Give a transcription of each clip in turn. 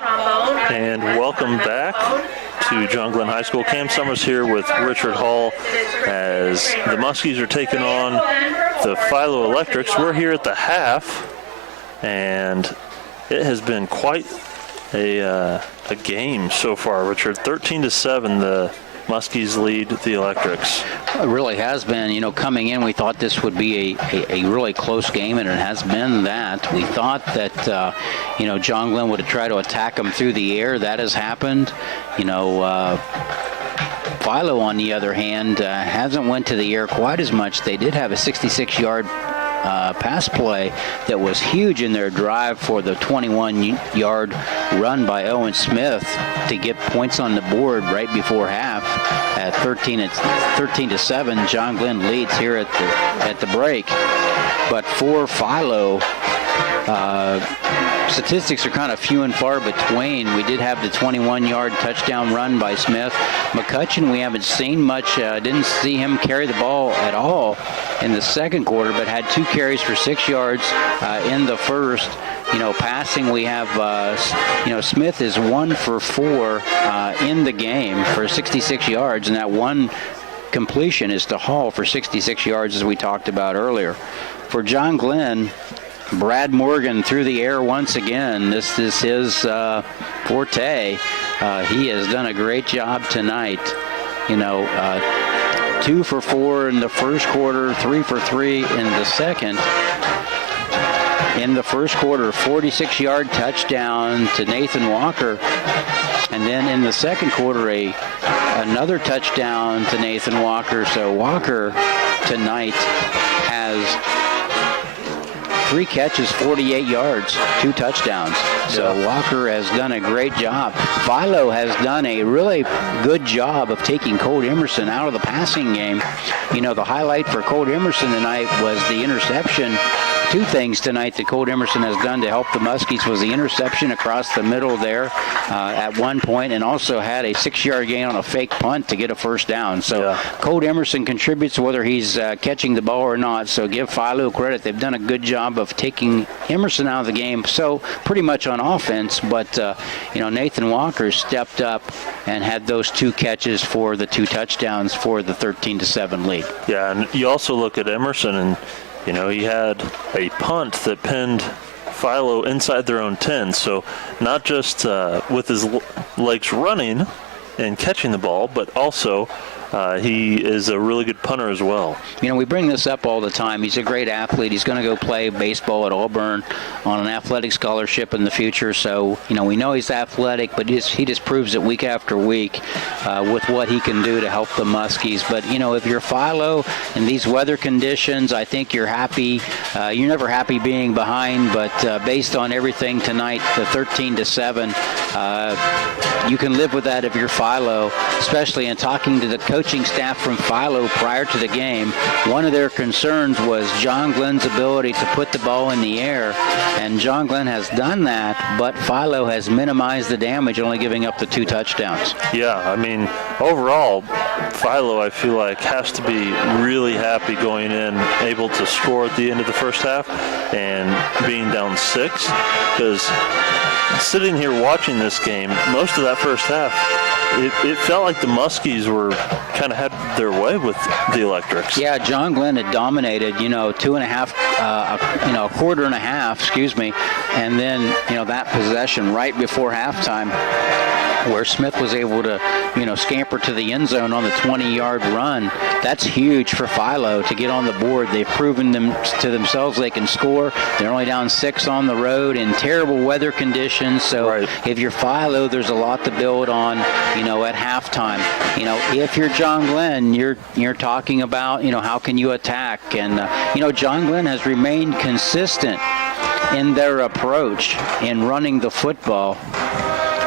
And welcome back to John Glenn High School. Cam Summers here with Richard Hall as the Muskies are taking on the Philo Electrics. We're here at the half, and it has been quite a game so far, Richard. 13-7, the Muskies lead the Electrics. It really has been. You know, coming in, we thought this would be a really close game, and it has been that. We thought that, John Glenn would have tried to attack them through the air. That has happened. Philo, on the other hand, hasn't went to the air quite as much. They did have a 66-yard pass play that was huge in their drive for the 21-yard run by Owen Smith to get points on the board right before half. At 13-7, John Glenn leads here at the break. But for Philo, statistics are kind of few and far between. We did have the 21-yard touchdown run by Smith. McCutcheon, we haven't seen much. Didn't see him carry the ball at all in the second quarter, but had 2 carries for 6 yards in the first. Passing, we have, Smith is 1 for 4 in the game for 66 yards, and that one completion is to Hall for 66 yards, as we talked about earlier. For John Glenn, Brad Morgan through the air once again. This is his forte. He has done a great job tonight. 2 for 4 in the first quarter, 3 for 3 in the second. In the first quarter, 46-yard touchdown to Nathan Walker. And then in the second quarter, another touchdown to Nathan Walker. So Walker tonight has 3 catches, 48 yards, 2 touchdowns. So Walker has done a great job. Philo has done a really good job of taking Colt Emerson out of the passing game. The highlight for Colt Emerson tonight was the interception. 2 things tonight that Colt Emerson has done to help the Muskies was the interception across the middle there at one point, and also had a 6-yard gain on a fake punt to get a first down. So Colt Emerson contributes whether he's catching the ball or not. So give Philo credit. They've done a good job of taking Emerson out of the game, so pretty much on offense. But, Nathan Walker stepped up and had those 2 catches for the 2 touchdowns for the 13-7 lead. Yeah, and you also look at Emerson, and he had a punt that pinned Philo inside their own 10. So not just with his legs running and catching the ball, but also he is a really good punter as well. We bring this up all the time. He's a great athlete. He's going to go play baseball at Auburn on an athletic scholarship in the future. So, we know he's athletic, but he just proves it week after week with what he can do to help the Muskies. But, if you're Philo in these weather conditions, I think you're happy. You're never happy being behind, but based on everything tonight, the 13-7, you can live with that if you're Philo, especially in talking to the coaching staff from Philo prior to the game. One of their concerns was John Glenn's ability to put the ball in the air, and John Glenn has done that, but Philo has minimized the damage, only giving up the 2 touchdowns. Yeah, overall, Philo, I feel like, has to be really happy going in, able to score at the end of the first half and being down 6, because sitting here watching this game, most of that first half, it felt like the Muskies were kind of had their way with the Electrics. Yeah, John Glenn had dominated, a quarter and a half, and then, that possession right before halftime where Smith was able to, scamper to the end zone on the 20-yard run. That's huge for Philo to get on the board. They've proven to themselves they can score. They're only down 6 on the road in terrible weather conditions. So if you're Philo, there's a lot to build on, at halftime. If you're John Glenn, you're talking about, how can you attack? And, John Glenn has remained consistent in their approach in running the football.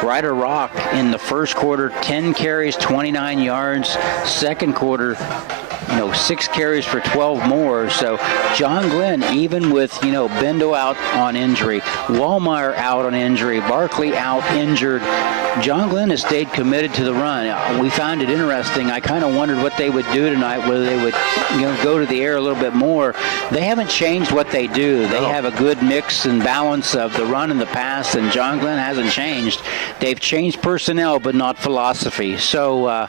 Ryder Rock in the first quarter, 10 carries, 29 yards. Second quarter, 6 carries for 12 more. So John Glenn, even with, Bendo out on injury, Wallmeyer out on injury, Barkley out injured, John Glenn has stayed committed to the run. We found it interesting. I kind of wondered what they would do tonight, whether they would go to the air a little bit more. They haven't changed what they do. They have a good mix and balance of the run and the pass, and John Glenn hasn't changed. They've changed personnel, but not philosophy. So,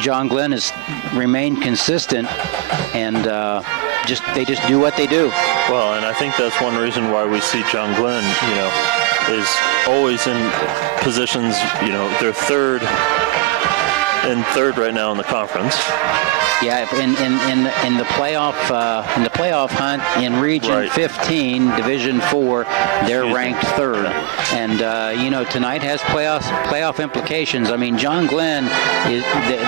John Glenn has remained consistent, and they just do what they do. Well, and I think that's one reason why we see John Glenn, is always in positions, they're third right now in the conference. Yeah, in the playoff hunt in Region 15, Division 4, they're ranked third, and tonight has playoff implications. I mean, John Glenn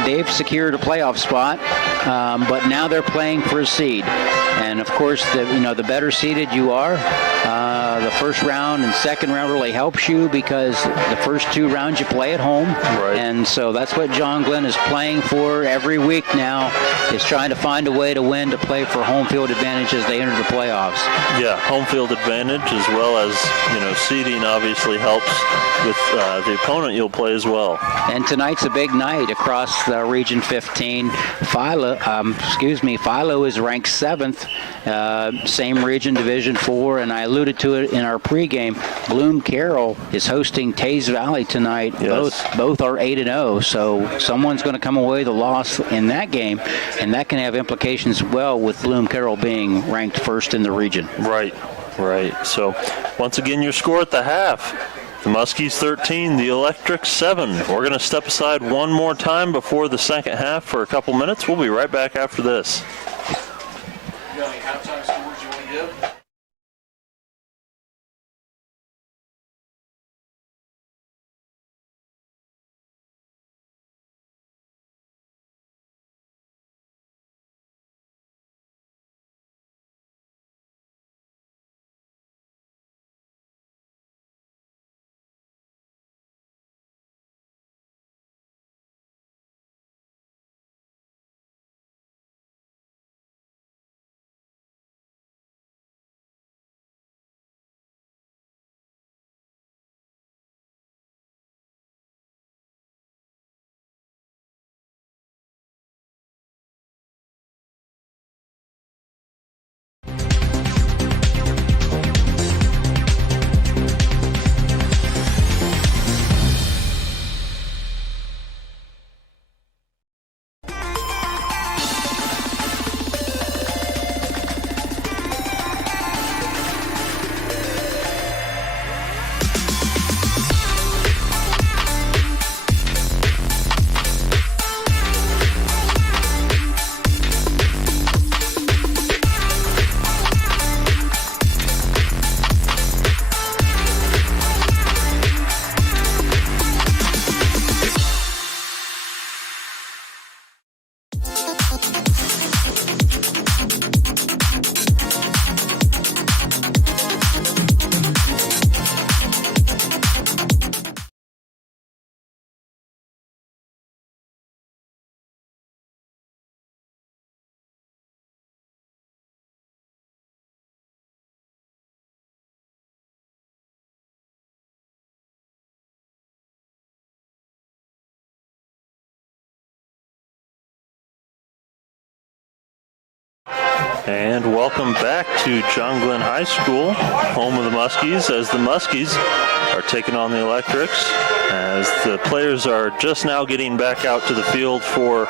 they've secured a playoff spot, but now they're playing for a seed, and of course the better seeded you are, the first round and second round really helps you because the first 2 rounds you play at home, and so that's what John Glenn is playing for every week now, is trying to find a way to win, to play for home field advantage as they enter the playoffs. Yeah, home field advantage, as well as seeding obviously helps with the opponent you'll play as well. And tonight's a big night across Region 15. Philo is ranked 7th, same region, Division 4, and I alluded to it in our pregame. Bloom Carroll is hosting Taze Valley tonight. Yes. Both are 8-0, so someone's going to come away with a loss in that game, and that can have implications well with Bloom Carroll being ranked first in the region. Right. So once again, your score at the half. The Muskies 13, the Electrics 7. We're going to step aside one more time before the second half for a couple minutes. We'll be right back after this. You got any halftime scores you want to give? And welcome back to John Glenn High School, home of the Muskies, as the Muskies are taking on the Electrics, as the players are just now getting back out to the field for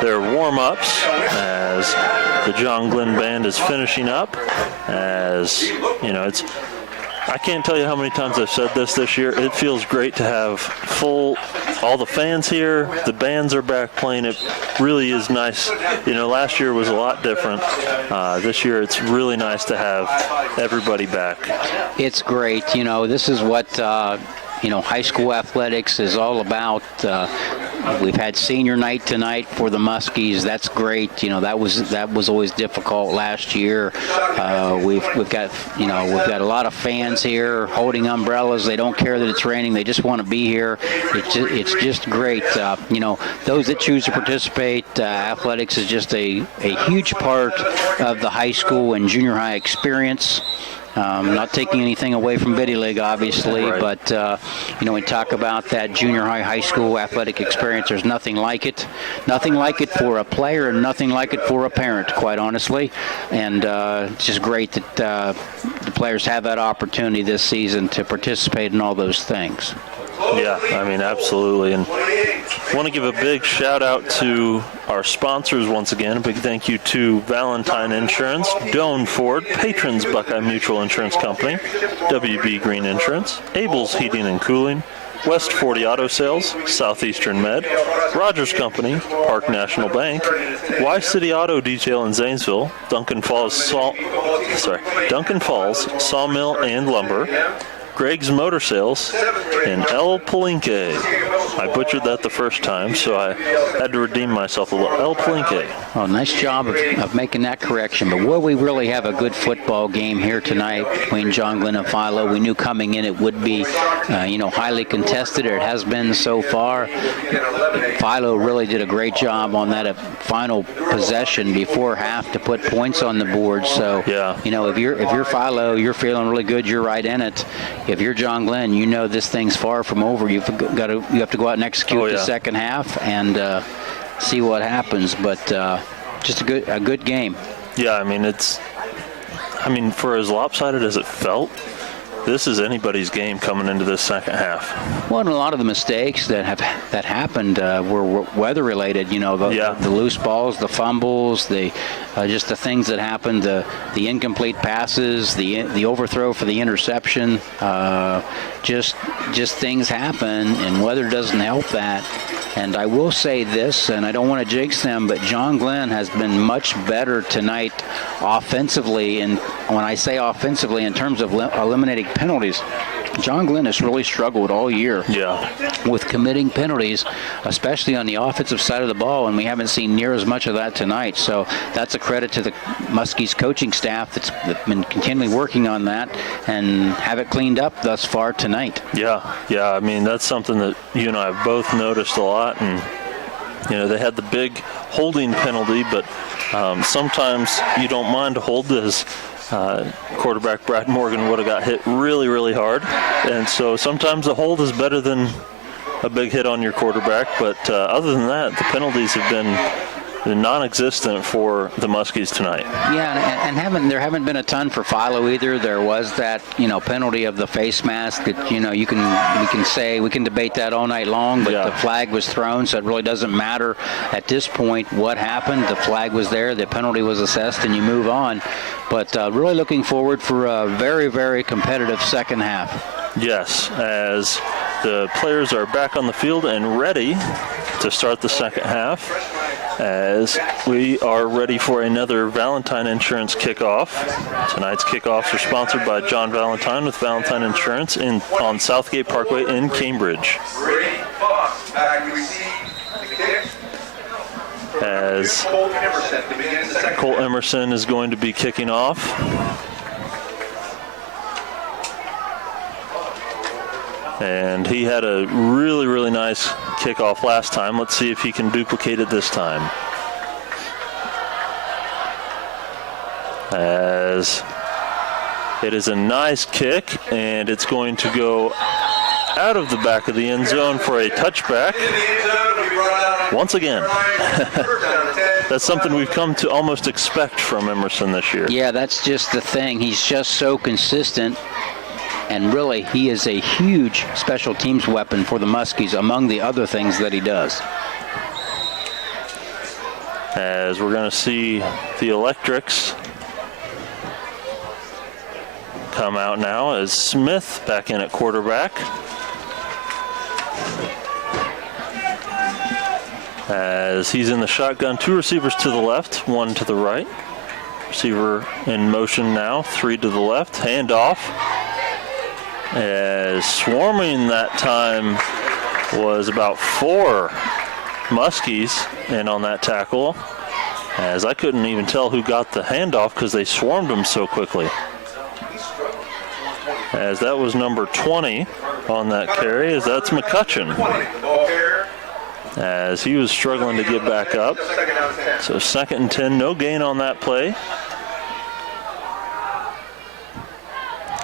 their warm-ups, as the John Glenn band is finishing up. As I can't tell you how many times I've said this year. It feels great to have all the fans here. The bands are back playing. It really is nice. Last year was a lot different. This year it's really nice to have everybody back. It's great. This is what high school athletics is all about. We've had senior night tonight for the Muskies. That's great. That was always difficult last year. We've got a lot of fans here holding umbrellas. They don't care that it's raining. They just want to be here. It's just great. Those that choose to participate, athletics is just a huge part of the high school and junior high experience. Not taking anything away from Biddy League, obviously, Right. but, we talk about that junior high school athletic experience. There's nothing like it. Nothing like it for a player and nothing like it for a parent, quite honestly. And it's just great that the players have that opportunity this season to participate in all those things. Yeah, I mean, absolutely. And I want to give a big shout out to our sponsors once again. A big thank you to Valentine Insurance, Doane Ford, Patrons Buckeye Mutual Insurance Company, WB Green Insurance, Abel's Heating and Cooling, West 40 Auto Sales, Southeastern Med, Rogers Company, Park National Bank, Y City Auto Detail in Zanesville, Duncan Falls Sawmill and Lumber, Greg's Motor Sales, and El Palenque. I butchered that the first time, so I had to redeem myself a little. El Palenque. Oh, nice job of making that correction. But will we really have a good football game here tonight between John Glenn and Philo? We knew coming in it would be, highly contested. It has been so far. Philo really did a great job on that final possession before half to put points on the board. So, yeah. If you're Philo, you're feeling really good. You're right in it. If you're John Glenn, this thing's far from over. You have to go out and execute the second half and see what happens. But just a good game. Yeah, I mean, for as lopsided as it felt, this is anybody's game coming into this second half. Well, and a lot of the mistakes that happened were weather related. The loose balls, the fumbles, just the things that happened, the incomplete passes, the overthrow for the interception. Just things happen, and weather doesn't help that. And I will say this, and I don't want to jinx them, but John Glenn has been much better tonight offensively. And when I say offensively, in terms of eliminating penalties, John Glenn has really struggled all year with committing penalties, especially on the offensive side of the ball, and we haven't seen near as much of that tonight. So that's a credit to the Muskies coaching staff that's been continually working on that and have it cleaned up thus far tonight. Yeah, I mean, that's something that you and I have both noticed a lot. And, they had the big holding penalty, but sometimes you don't mind a hold as quarterback Brad Morgan would have got hit really, really hard. And so sometimes a hold is better than a big hit on your quarterback. But other than that, the penalties have been non-existent for the Muskies tonight. Yeah, and there haven't been a ton for Philo either. There was that penalty of the face mask that we can debate that all night long, but the flag was thrown, so it really doesn't matter at this point what happened. The flag was there, the penalty was assessed, and you move on. But really looking forward for a very, very competitive second half. Yes, as the players are back on the field and ready to start the second half, as we are ready for another Valentine Insurance kickoff. Tonight's kickoffs are sponsored by John Valentine with Valentine Insurance on Southgate Parkway in Cambridge. As Colt Emerson is going to be kicking off. And he had a really, really nice kickoff last time. Let's see if he can duplicate it this time. As it is a nice kick, and it's going to go out of the back of the end zone for a touchback. Once again. That's something we've come to almost expect from Emerson this year. Yeah, that's just the thing. He's just so consistent. And really, he is a huge special teams weapon for the Muskies, among the other things that he does. As we're going to see the Electrics come out now as Smith back in at quarterback. As he's in the shotgun, two receivers to the left, one to the right. Receiver in motion now, three to the left, handoff. As swarming that time was about four Muskies in on that tackle, as I couldn't even tell who got the handoff because they swarmed him so quickly. As that was number 20 on that carry, as that's McCutcheon. As he was struggling to get back up. So 2nd and 10, no gain on that play.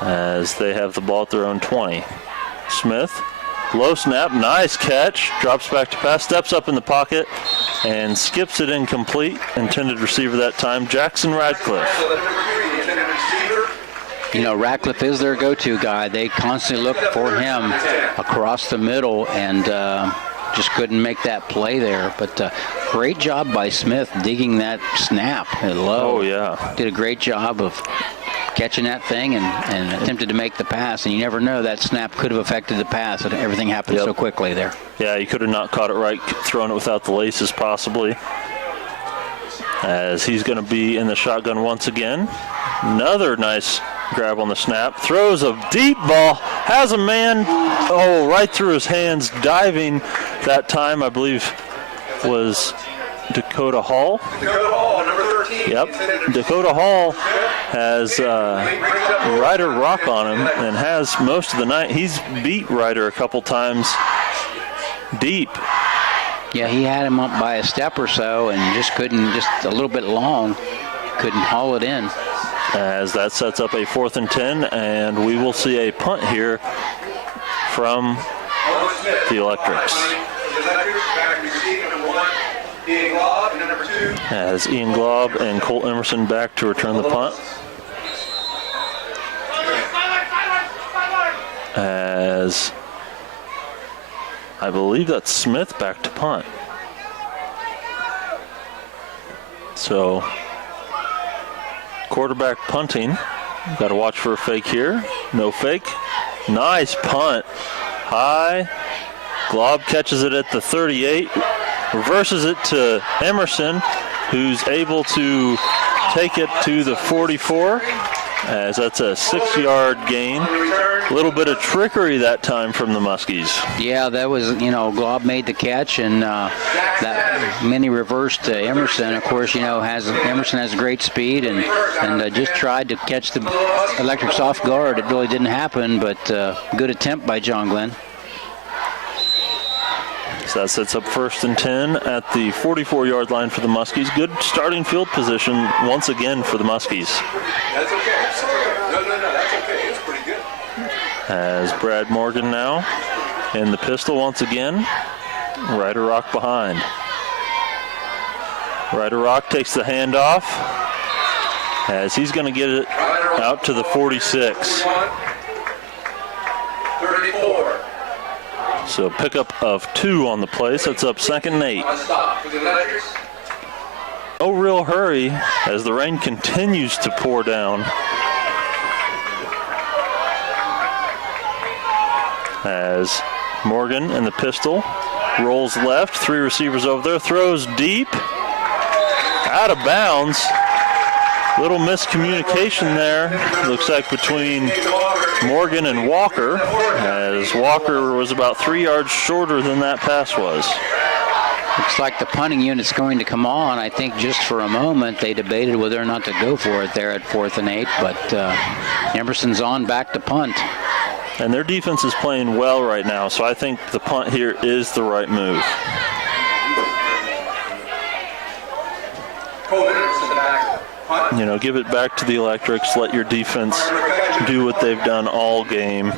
as they have the ball at their own 20. Smith, low snap, nice catch, drops back to pass, steps up in the pocket, and skips it incomplete. Intended receiver that time, Jackson Radcliffe. You know, Radcliffe is their go-to guy. They constantly look for him across the middle and just couldn't make that play there. But great job by Smith digging that snap low. Oh, yeah. Did a great job of catching that thing and attempted to make the pass. And you never know, that snap could have affected the pass. And everything happened so quickly there. Yeah, he could have not caught it right, thrown it without the laces possibly. As he's going to be in the shotgun once again. Another nice grab on the snap. Throws a deep ball. Has a man, right through his hands. Diving that time, I believe, was Dakota Hall. Dakota Hall, number 13. Yep. Dakota Hall has Ryder Rock on him and has most of the night. He's beat Ryder a couple times deep. Yeah, he had him up by a step or so and just a little bit long, couldn't haul it in. As that sets up a 4th and 10, and we will see a punt here from the Electrics. As Ian Glob and Colt Emerson back to return the punt. As I believe that's Smith back to punt. So quarterback punting. Got to watch for a fake here. No fake. Nice punt. High. Glob catches it at the 38. Reverses it to Emerson, who's able to take it to the 44, as that's a 6-yard gain. A little bit of trickery that time from the Muskies. Yeah, that was, Glob made the catch, and that mini reversed to Emerson. Of course, Emerson has great speed and just tried to catch the Electrics off guard. It really didn't happen, but good attempt by John Glenn. So that sets up 1st and 10 at the 44-yard line for the Muskies. Good starting field position once again for the Muskies. That's okay. No, that's okay. It's pretty good. As Brad Morgan now in the pistol once again. Ryder Rock behind. Ryder Rock takes the handoff as he's going to get it out to the 46. 34. So pickup of 2 on the play. Sets up 2nd and 8. No real hurry as the rain continues to pour down. As Morgan in the pistol rolls left, 3 receivers over there, throws deep, out of bounds. Little miscommunication there, looks like, between Morgan and Walker, as Walker was about 3 yards shorter than that pass was. Looks like the punting unit's going to come on. I think just for a moment they debated whether or not to go for it there at 4th and 8, but Emerson's on back to punt. And their defense is playing well right now, so I think the punt here is the right move. Give it back to the Electrics, let your defense do what they've done all game,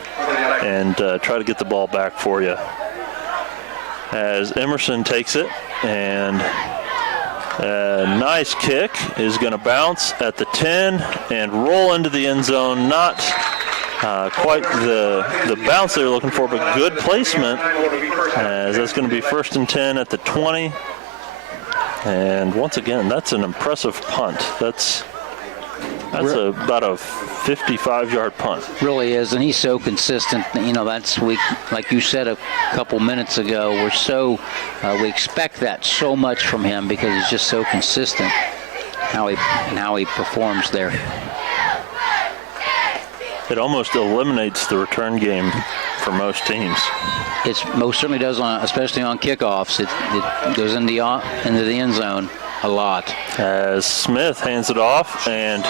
and try to get the ball back for you. As Emerson takes it, and a nice kick is going to bounce at the 10 and roll into the end zone. Not quite the bounce they were looking for, but good placement, as that's going to be 1st and 10 at the 20. And once again, that's an impressive punt. That's about a 55-yard punt. Really is, and he's so consistent. That's like you said a couple minutes ago. We expect that so much from him because he's just so consistent how he performs there. It almost eliminates the return game for most teams. It most certainly does, especially on kickoffs. It goes into the end zone a lot. As Smith hands it off, and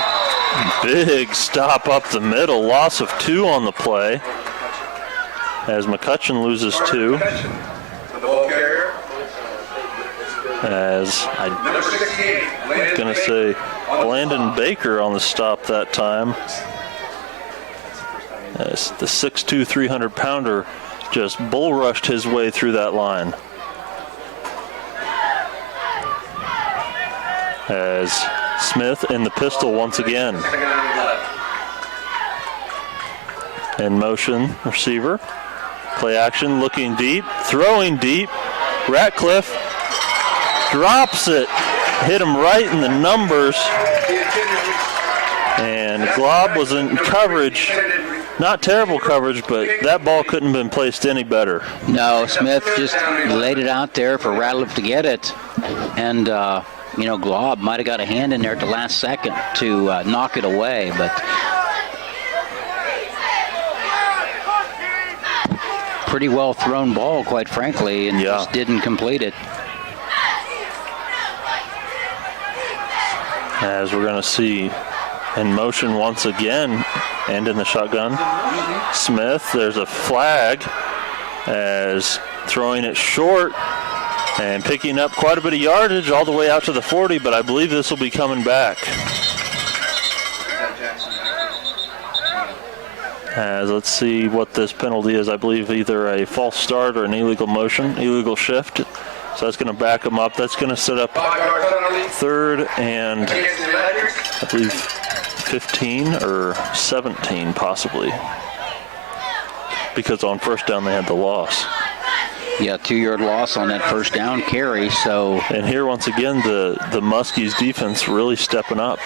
big stop up the middle, loss of 2 on the play, as McCutcheon loses 2. As I'm going to say Landon Baker on the stop that time. as the 6'2", 300-pounder just bull rushed his way through that line. As Smith in the pistol once again. In motion, receiver. Play action, looking deep, throwing deep. Ratcliffe drops it. Hit him right in the numbers. And Glob was in coverage. Not terrible coverage, but that ball couldn't have been placed any better. No, Smith just laid it out there for Ratcliffe to get it. And, Glob might have got a hand in there at the last second to knock it away, but pretty well thrown ball, quite frankly, and just didn't complete it. As we're going to see in motion once again and in the shotgun, Smith, there's a flag as throwing it short and picking up quite a bit of yardage all the way out to the 40, but I believe this will be coming back. As let's see what this penalty is. I believe either a false start or an illegal motion, illegal shift. So that's going to back them up. That's going to set up third and I believe 15 or 17 possibly. Because on first down they had the loss. Yeah, 2-yard loss on that first down carry. So, and here once again the Muskies defense really stepping up.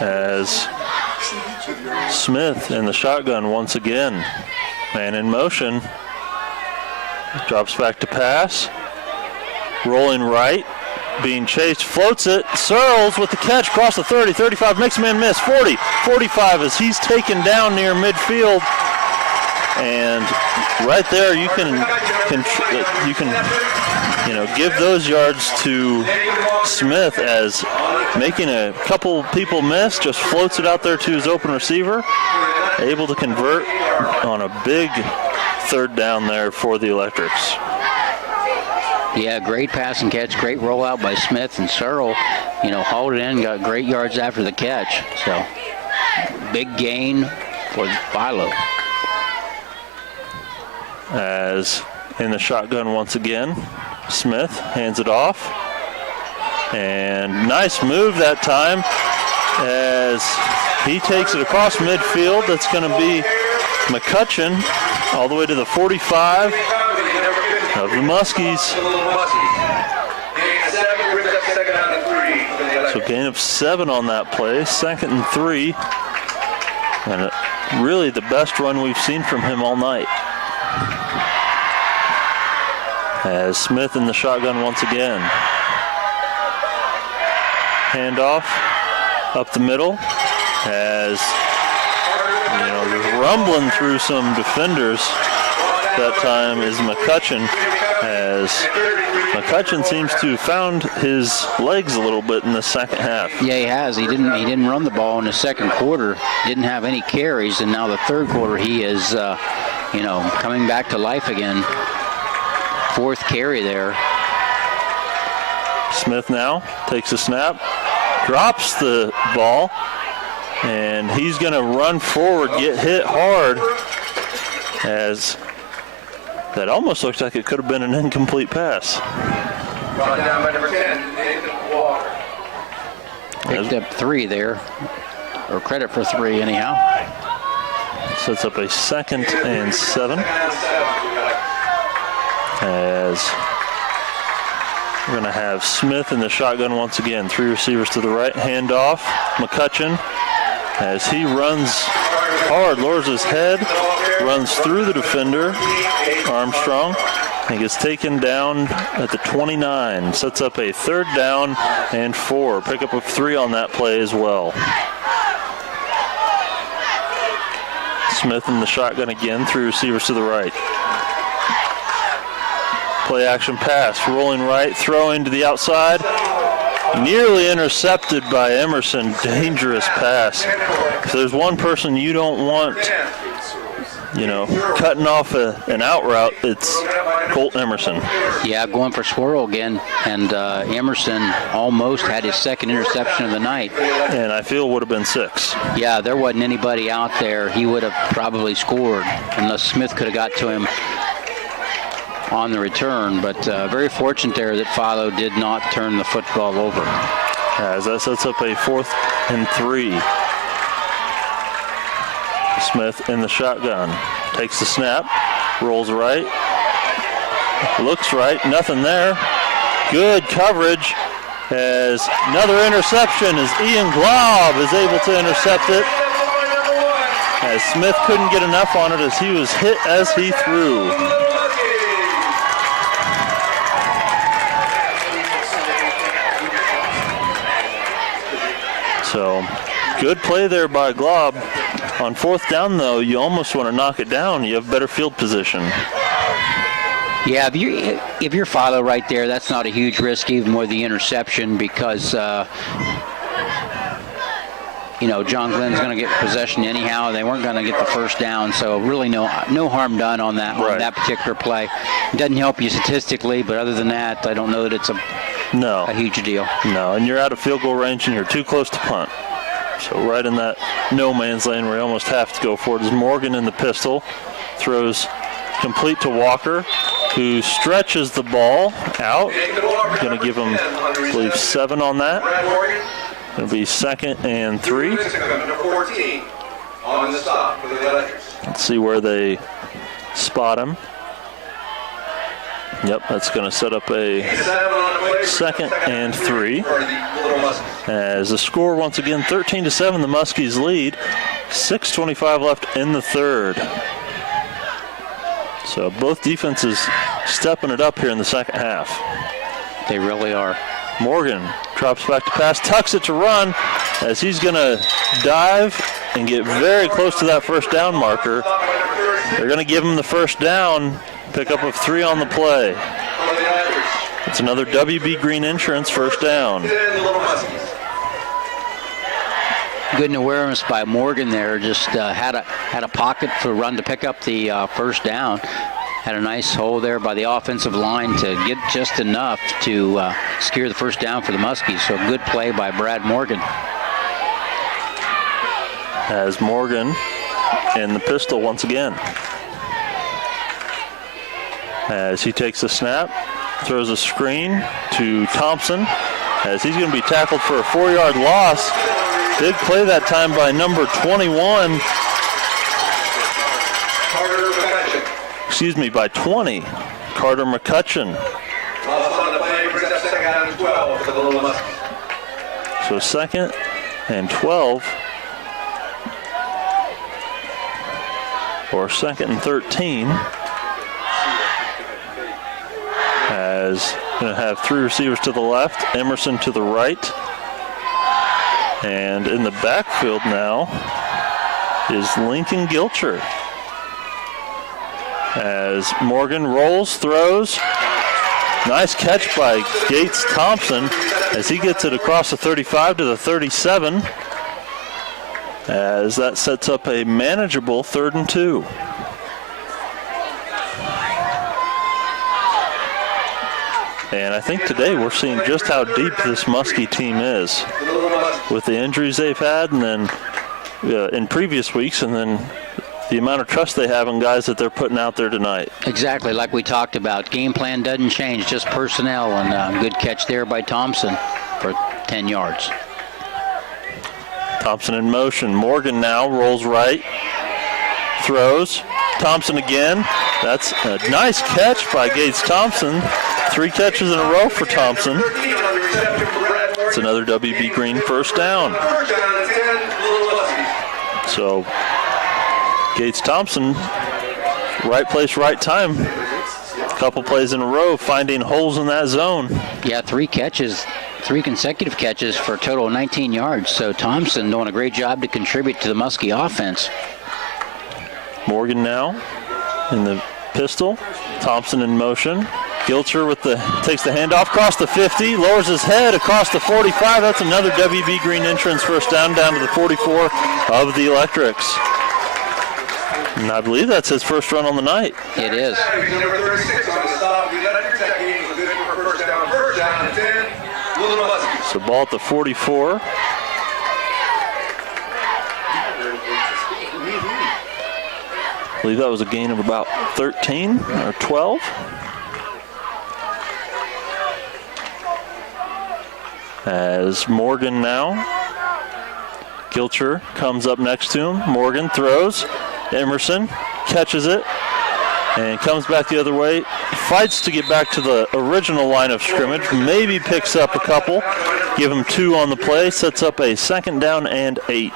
As Smith in the shotgun once again. Man in motion. Drops back to pass. Rolling right. Being chased. Floats it. Searles with the catch across the 30, 35. Makes a man miss. 40, 45 as he's taken down near midfield. And right there you can give those yards to Smith as making a couple people miss, just floats it out there to his open receiver, able to convert on a big third down there for the Electrics. Yeah, great pass and catch, great rollout by Smith, and Searle, hauled it in, got great yards after the catch. So, big gain for Philo. As in the shotgun once again, Smith hands it off. And nice move that time as he takes it across midfield. That's going to be McCutcheon all the way to the 45 of the Muskies. So gain of 7 on that play, 2nd and 3. And really the best run we've seen from him all night. As Smith in the shotgun once again. Handoff up the middle as, rumbling through some defenders. That time is McCutcheon, as McCutcheon seems to have found his legs a little bit in the second half. Yeah, he has. He didn't run the ball in the second quarter. Didn't have any carries, and now the third quarter he is, coming back to life again. 4th carry there. Smith now takes a snap, drops the ball, and he's going to run forward, get hit hard, as that almost looks like it could have been an incomplete pass. Brought down by number 10, Nathan Walker. Picked up 3 there, or credit for 3 anyhow. Sets up a 2nd and 7. As we're going to have Smith in the shotgun once again. 3 receivers to the right. Handoff. McCutcheon as he runs hard, lowers his head, runs through the defender, Armstrong, and gets taken down at the 29. Sets up a 3rd down and 4. Pickup of 3 on that play as well. Smith in the shotgun again. 3 receivers to the right. Play action pass, rolling right, throwing to the outside. Nearly intercepted by Emerson. Dangerous pass. If there's one person you don't want, cutting off an out route, it's Colt Emerson. Yeah, going for squirrel again. And Emerson almost had his second interception of the night. And I feel would have been 6. Yeah, there wasn't anybody out there. He would have probably scored unless Smith could have got to him on the return. But very fortunate there that Philo did not turn the football over. As that sets up a 4th and 3. Smith in the shotgun. Takes the snap. Rolls right. Looks right. Nothing there. Good coverage as another interception as Ian Glaub is able to intercept it. As Smith couldn't get enough on it as he was hit as he threw. So, good play there by Glaub. On 4th down, though, you almost want to knock it down. You have better field position. Yeah, if you're Philo right there, that's not a huge risk, even with the interception, because John Glenn's going to get possession anyhow. They weren't going to get the first down, so really no harm done on that Right. on that particular play. It doesn't help you statistically, but other than that, I don't know that it's a huge deal. No, and you're out of field goal range and you're too close to punt. So right in that no man's lane where you almost have to go for it is Morgan in the pistol. Throws complete to Walker, who stretches the ball out. Going to give him, I believe, 7 on that. It'll be 2nd and 3. Let's see where they spot him. Yep, that's going to set up a 2nd and 3. As the score once again 13-7, the Muskies lead. 6:25 left in the 3rd. So both defenses stepping it up here in the second half. They really are. Morgan drops back to pass, tucks it to run as he's going to dive and get very close to that first down marker. They're going to give him the first down, pickup of 3 on the play. It's another WB Green Insurance first down. Good awareness by Morgan there. Just had a pocket for a run to pick up the first down. Had a nice hole there by the offensive line to get just enough to secure the first down for the Muskies. So good play by Brad Morgan. As Morgan in the pistol once again. As he takes a snap, throws a screen to Thompson as he's going to be tackled for a 4-yard loss. Big play that time by number 21. By 20. Carter McCutcheon. So 2nd and 12. Or 2nd and 13. As going to have 3 receivers to the left, Emerson to the right. And in the backfield now is Lincoln Gilcher. As Morgan rolls, throws. Nice catch by Gates Thompson as he gets it across the 35 to the 37. As that sets up a manageable 3rd and 2. And I think today we're seeing just how deep this Muskie team is with the injuries they've had and then in previous weeks, and then the amount of trust they have in guys that they're putting out there tonight. Exactly, like we talked about. Game plan doesn't change, just personnel, and good catch there by Thompson for 10 yards. Thompson in motion. Morgan now rolls right, throws. Thompson again. That's a nice catch by Gates Thompson. 3 catches in a row for Thompson. It's another WB Green first down. So Gates Thompson, right place, right time. A couple plays in a row, finding holes in that zone. Yeah, 3 catches, 3 consecutive catches for a total of 19 yards. So Thompson doing a great job to contribute to the Muskie offense. Morgan now in the pistol. Thompson in motion. Gilcher takes the handoff across the 50, lowers his head across the 45. That's another WB Green Insurance first down to the 44 of the Electrics. And I believe that's his first run on the night. It is. Number 36 on the stop. The Electrics that game was good for first down. First down and 10. Little Muskies. So ball at the 44. I believe that was a gain of about 13 or 12. As Morgan now. Gilcher comes up next to him. Morgan throws. Emerson catches it and comes back the other way. Fights to get back to the original line of scrimmage. Maybe picks up a couple. Give him 2 on the play. Sets up a 2nd down and 8.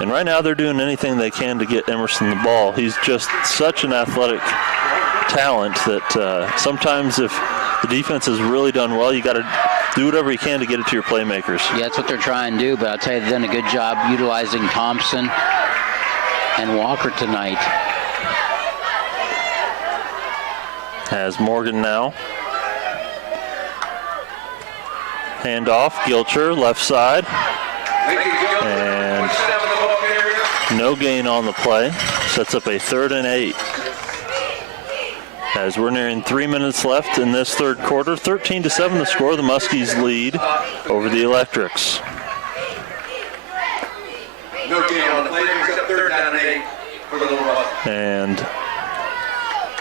And right now they're doing anything they can to get Emerson the ball. He's just such an athletic talent that sometimes if the defense has really done well, you got to do whatever you can to get it to your playmakers. Yeah, that's what they're trying to do, but I'll tell you, they've done a good job utilizing Thompson and Walker tonight. Has Morgan now. Handoff, Gilcher, left side. And no gain on the play. Sets up a 3rd and 8. As we're nearing 3 minutes left in this third quarter. 13-7 the score. The Muskies lead over the Electrics. No gain on the play. Brings up 3rd down and 8 for the Little Muskies. And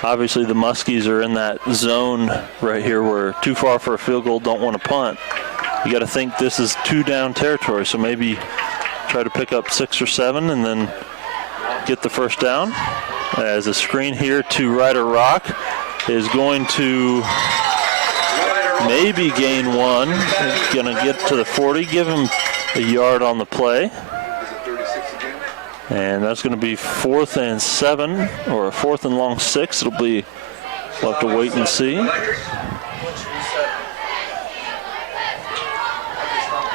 obviously the Muskies are in that zone right here where too far for a field goal, don't want to punt. You got to think this is 2 down territory, so maybe try to pick up 6 or 7 and then get the first down. As a screen here to Ryder Rock is going to maybe gain 1. Going to get to the 40, give him a yard on the play. And that's going to be 4th and 7 or a 4th and long 6. It'll be, we'll have to wait and see.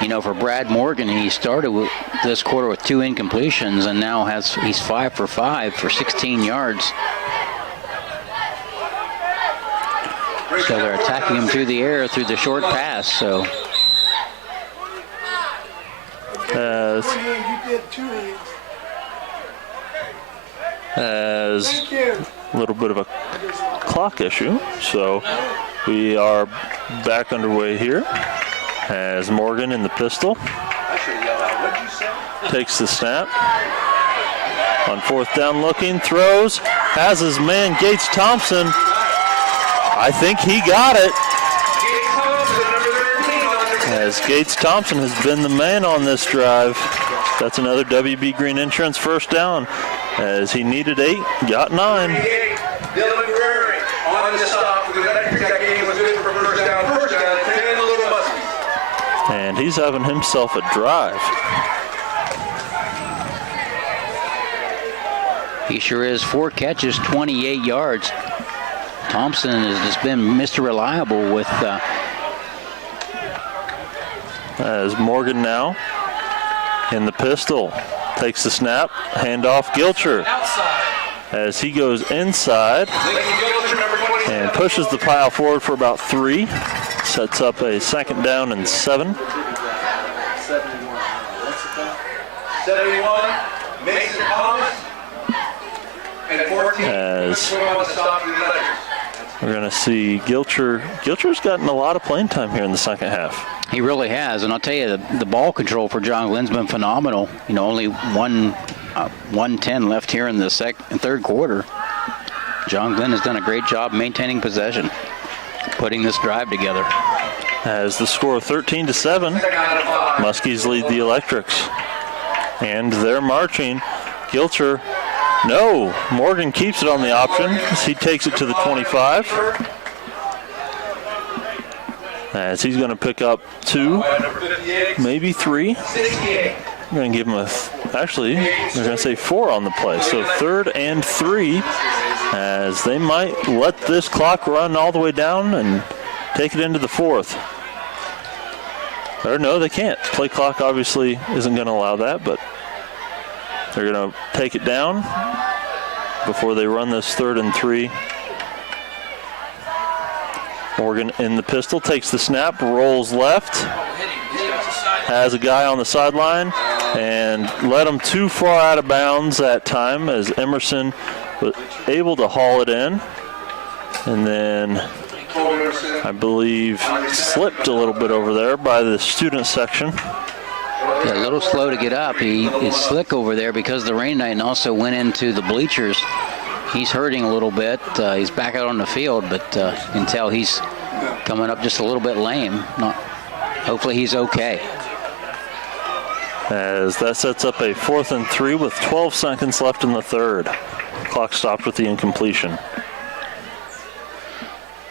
You know, for Brad Morgan, he started with this quarter with 2 incompletions, and now he's 5 for 5 for 16 yards. So they're attacking him through the air through the short pass. So As a little bit of a clock issue, so we are back underway here. As Morgan in the pistol takes the snap. On 4th down looking, throws, has his man Gates Thompson. I think he got it. As Gates Thompson has been the man on this drive. That's another WB Green Insurance first down. As he needed 8, got 9. On the stop. The Electrics that game was good for first down. First down, 10 Little Muskies. And he's having himself a drive. he sure is. 4 catches, 28 yards. Thompson has just been Mr. Reliable with as Morgan now in the pistol. Takes the snap, handoff Gilcher. As he goes inside and pushes the pile forward for about 3. Sets up a 2nd down and 7. 71, Mason Thomas, and 14. As we're going to see Gilcher. Gilcher's gotten a lot of playing time here in the second half. He really has, and I'll tell you, the ball control for John Glenn's been phenomenal. You know, only 1:10 left here in the third quarter. John Glenn has done a great job maintaining possession, putting this drive together. As the score 13-7, Muskies lead the Electrics, and they're marching. Gilcher, no, Morgan keeps it on the option as he takes it to the 25. As he's going to pick up 2, maybe 3. We're going to give him actually, they're going to say 4 on the play. So 3rd and 3, as they might let this clock run all the way down and take it into the 4th. Or no, they can't. Play clock obviously isn't going to allow that, but they're going to take it down before they run this 3rd and 3. Morgan in the pistol, takes the snap, rolls left. has a guy on the sideline and led him too far out of bounds that time as Emerson was able to haul it in. And then I believe slipped a little bit over there by the student section. Yeah, a little slow to get up. He is slick over there because of the rain night and also went into the bleachers. He's hurting a little bit. He's back out on the field, but you can tell he's coming up just a little bit lame. Hopefully he's okay. As that sets up a 4th and 3 with 12 seconds left in the third. Clock stopped with the incompletion.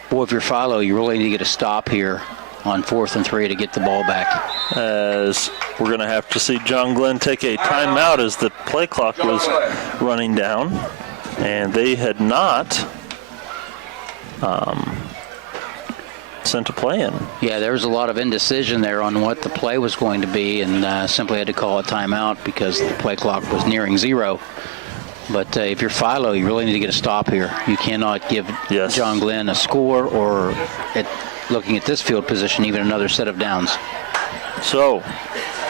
Boy, if you're Philo, you really need to get a stop here on 4th and 3 to get the ball back. As we're going to have to see John Glenn take a timeout as the play clock was running down. And they had not sent a play in. Yeah, there was a lot of indecision there on what the play was going to be, and simply had to call a timeout because the play clock was nearing 0. But if you're Philo, you really need to get a stop here. You cannot give John Glenn a score or, looking at this field position, even another set of downs. So,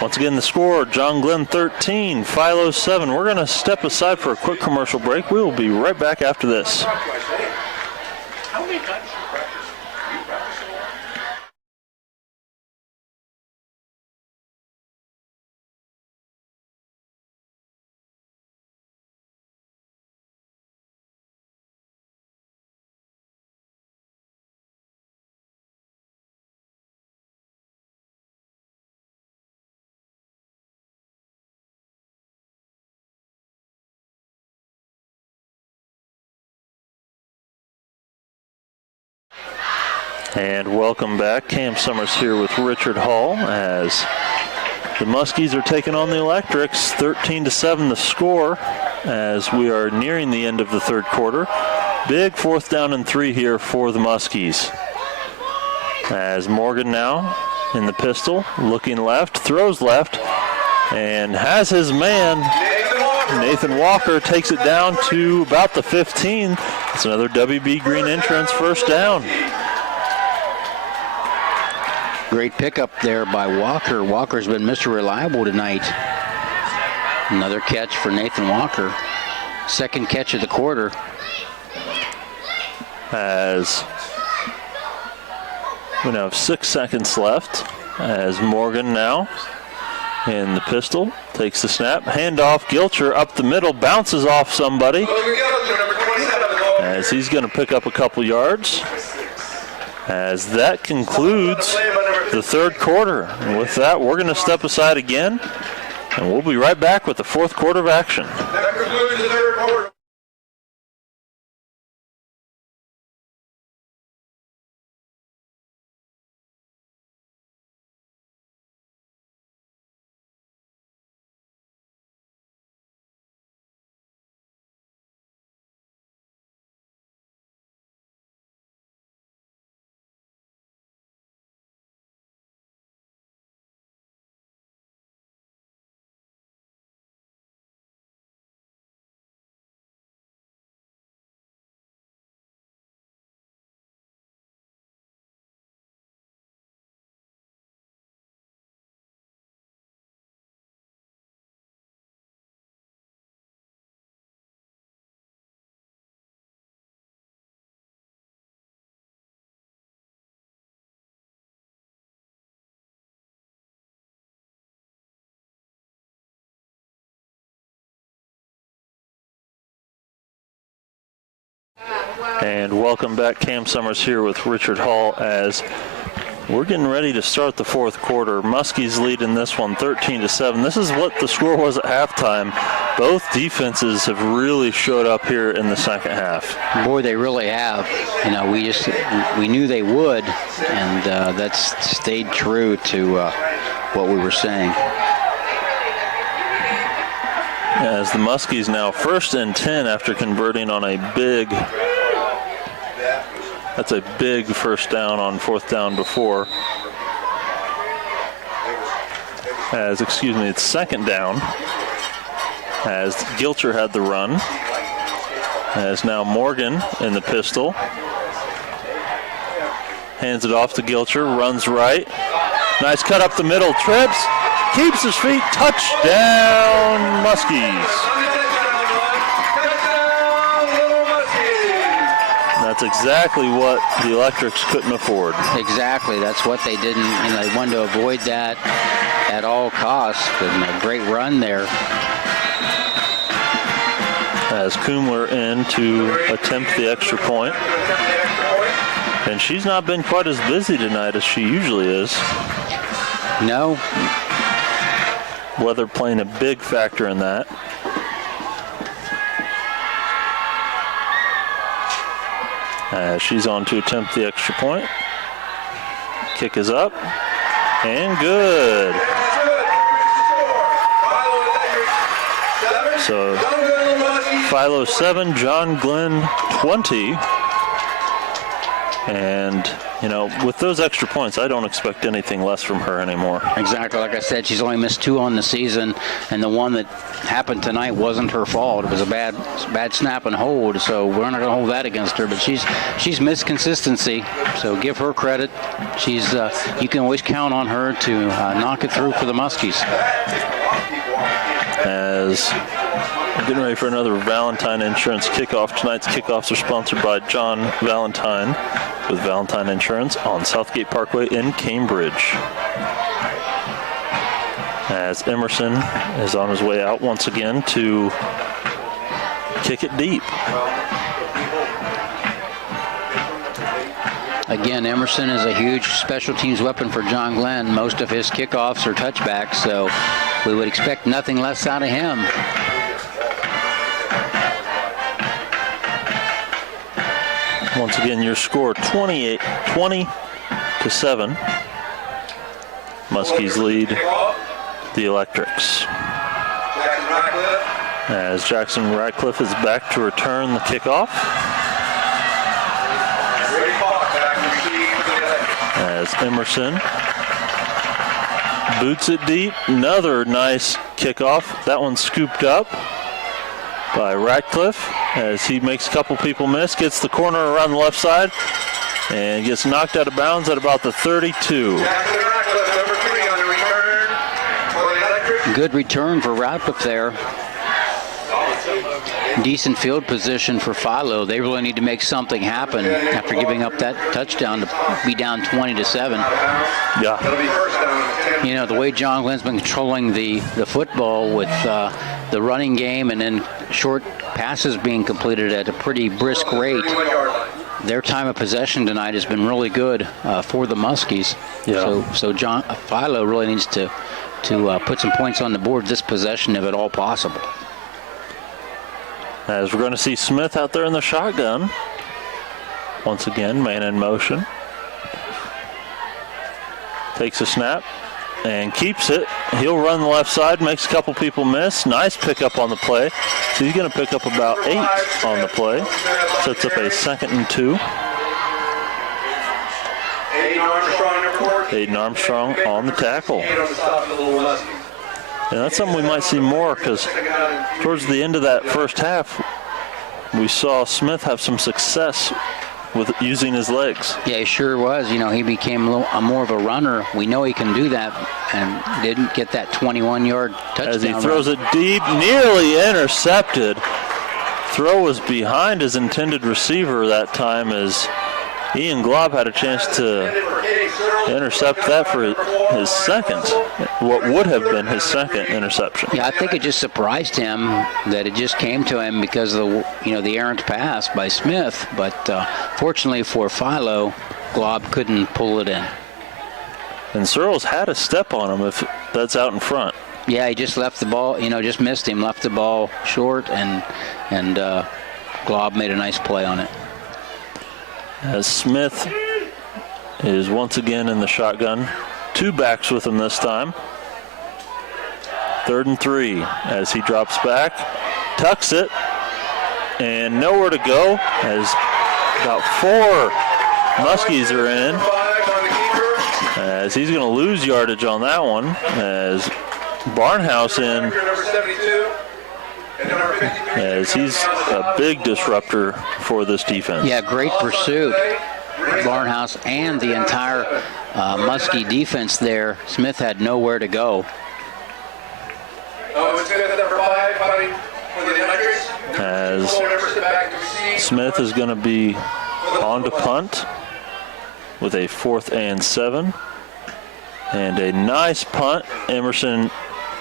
once again, the score, John Glenn 13, Philo 7. We're going to step aside for a quick commercial break. We will be right back after this. How many times do you practice? Do you practice a lot? And welcome back. Cam Summers here with Richard Hall as the Muskies are taking on the Electrics. 13-7 the score as we are nearing the end of the third quarter. Big 4th down and 3 here for the Muskies. As Morgan now in the pistol, looking left, throws left, and has his man. Nathan Walker takes it down to about the 15. It's another WB Green entrance, 1st down. Great pickup there by Walker. Walker's been Mr. Reliable tonight. Another catch for Nathan Walker. 2nd catch of the quarter. As we now have 6 seconds left. As Morgan now in the pistol takes the snap. Handoff, Gilcher up the middle, bounces off somebody. As he's going to pick up a couple yards. As that concludes the third quarter. And with that, we're going to step aside again, and we'll be right back with the 4th quarter of action. That concludes the third quarter. And welcome back. Cam Summers here with Richard Hall as we're getting ready to start the 4th quarter. Muskies lead in this one 13-7. This is what the score was at halftime. Both defenses have really showed up here in the second half. Boy, they really have. You know, we knew they would, and that's stayed true to what we were saying. As the Muskies now 1st and 10 after converting on a big, that's a big 1st down on 4th down before. It's 2nd down. As Gilcher had the run. As now Morgan in the pistol. Hands it off to Gilcher, runs right. Nice cut up the middle, trips. keeps his feet. Touchdown, Muskies. That's exactly what the Electrics couldn't afford. Exactly. That's what they didn't, they wanted to avoid that at all costs. And a great run there. As Kumler in to attempt the extra point. And she's not been quite as busy tonight as she usually is. No. Weather playing a big factor in that. She's on to attempt the extra point. Kick is up. And good. So, Philo 7, John Glenn 20. And, with those extra points, I don't expect anything less from her anymore. Exactly. Like I said, she's only missed 2 on the season, and the one that happened tonight wasn't her fault. It was a bad snap and hold, so we're not going to hold that against her. But she's missed consistency, so give her credit. She's you can always count on her to knock it through for the Muskies. As we're getting ready for another Valentine Insurance kickoff. Tonight's kickoffs are sponsored by John Valentine with Valentine Insurance on Southgate Parkway in Cambridge. As Emerson is on his way out once again to kick it deep. Again, Emerson is a huge special teams weapon for John Glenn. Most of his kickoffs are touchbacks, so we would expect nothing less out of him. Once again, your score 20-7. Muskies lead the Electrics. As Jackson Radcliffe is back to return the kickoff. As Emerson boots it deep. Another nice kickoff. That one scooped up by Radcliffe as he makes a couple people miss, gets the corner around the left side, and gets knocked out of bounds at about the 32. Good return for Radcliffe there. Decent field position for Philo. They really need to make something happen after giving up that touchdown to be down 20-7. Yeah. The way John Glenn's been controlling the football with the running game and then short passes being completed at a pretty brisk rate. Their time of possession tonight has been really good for the Muskies. Yeah. So Philo really needs to put some points on the board this possession if at all possible. As we're going to see Smith out there in the shotgun. Once again, man in motion. Takes a snap and keeps it. He'll run the left side, makes a couple people miss. Nice pickup on the play. So he's going to pick up about 8 on the play. Sets up a 2nd and 2. Aiden Armstrong on the tackle. And that's something we might see more because towards the end of that first half, we saw Smith have some success with using his legs. Yeah, he sure was. He became more of a runner. We know he can do that and didn't get that 21-yard touchdown. As he throws it deep, nearly intercepted. Throw was behind his intended receiver that time as Ian Glob had a chance to intercept that for his second, what would have been his second interception. Yeah, I think it just surprised him that it just came to him because of the errant pass by Smith. But fortunately for Philo, Glob couldn't pull it in. And Searles had a step on him if that's out in front. Yeah, he just left the ball, just missed him, left the ball short, and Glob made a nice play on it. As Smith is once again in the shotgun. 2 backs with him this time. 3rd and 3 as he drops back, tucks it, and nowhere to go as about 4 Muskies are in. As he's going to lose yardage on that one as Barnhouse in as he's a big disruptor for this defense. Yeah, great pursuit. Barnhouse and the entire Muskie defense there. Smith had nowhere to go. as Smith is going to be on to punt with a 4th and 7. And a nice punt. Emerson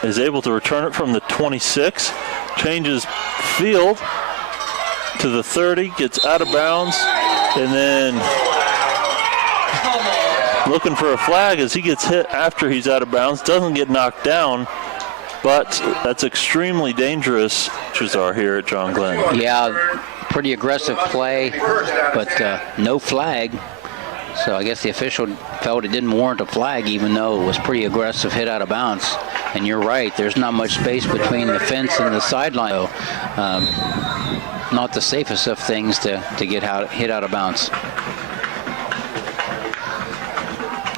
is able to return it from the 26, changes field to the 30, gets out of bounds, and then looking for a flag as he gets hit after he's out of bounds. Doesn't get knocked down, but that's extremely dangerous. Are here at John Glenn. Yeah, pretty aggressive play, but no flag. So I guess the official felt it didn't warrant a flag, even though it was pretty aggressive hit out of bounds. And you're right, there's not much space between the fence and the sideline. So, not the safest of things to get hit out of bounds.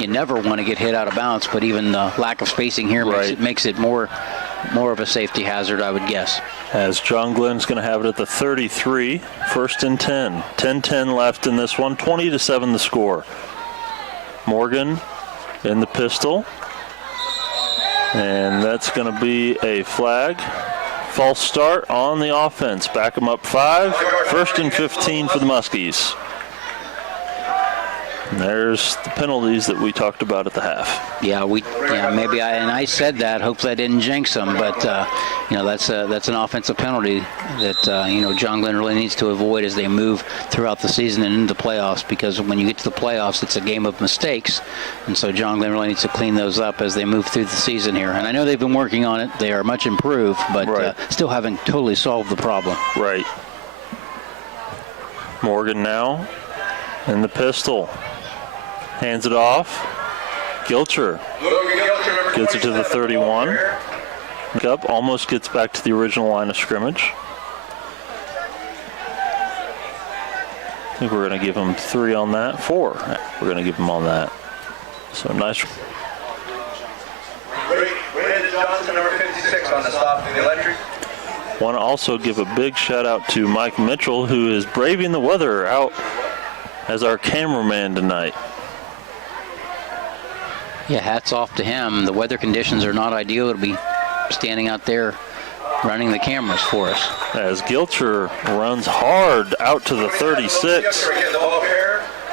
You never want to get hit out of bounds, but even the lack of spacing here makes it more of a safety hazard, I would guess. As John Glenn's going to have it at the 33, 1st and 10. 10-10 left in this one, 20-7 the score. Morgan in the pistol. And that's going to be a flag. False start on the offense. Back them up 5. 1st and 15 for the Muskies. And there's the penalties that we talked about at the half. Maybe I said that. Hopefully I didn't jinx them, but that's an offensive penalty that John Glenn really needs to avoid as they move throughout the season and into the playoffs. Because when you get to the playoffs, it's a game of mistakes, and so John Glenn really needs to clean those up as they move through the season here. And I know they've been working on it; they are much improved, but still haven't totally solved the problem. Right. Morgan now in the pistol. Hands it off. Gilcher gets it to the 31. Up, almost gets back to the original line of scrimmage. I think we're going to give him 3 on that. 4. We're going to give him on that. So nice. Brandon Johnson, number 56 on the stop to the electric. Want to also give a big shout out to Mike Mitchell, who is braving the weather out as our cameraman tonight. Yeah, hats off to him. The weather conditions are not ideal to be standing out there running the cameras for us. As Gilcher runs hard out to the 36.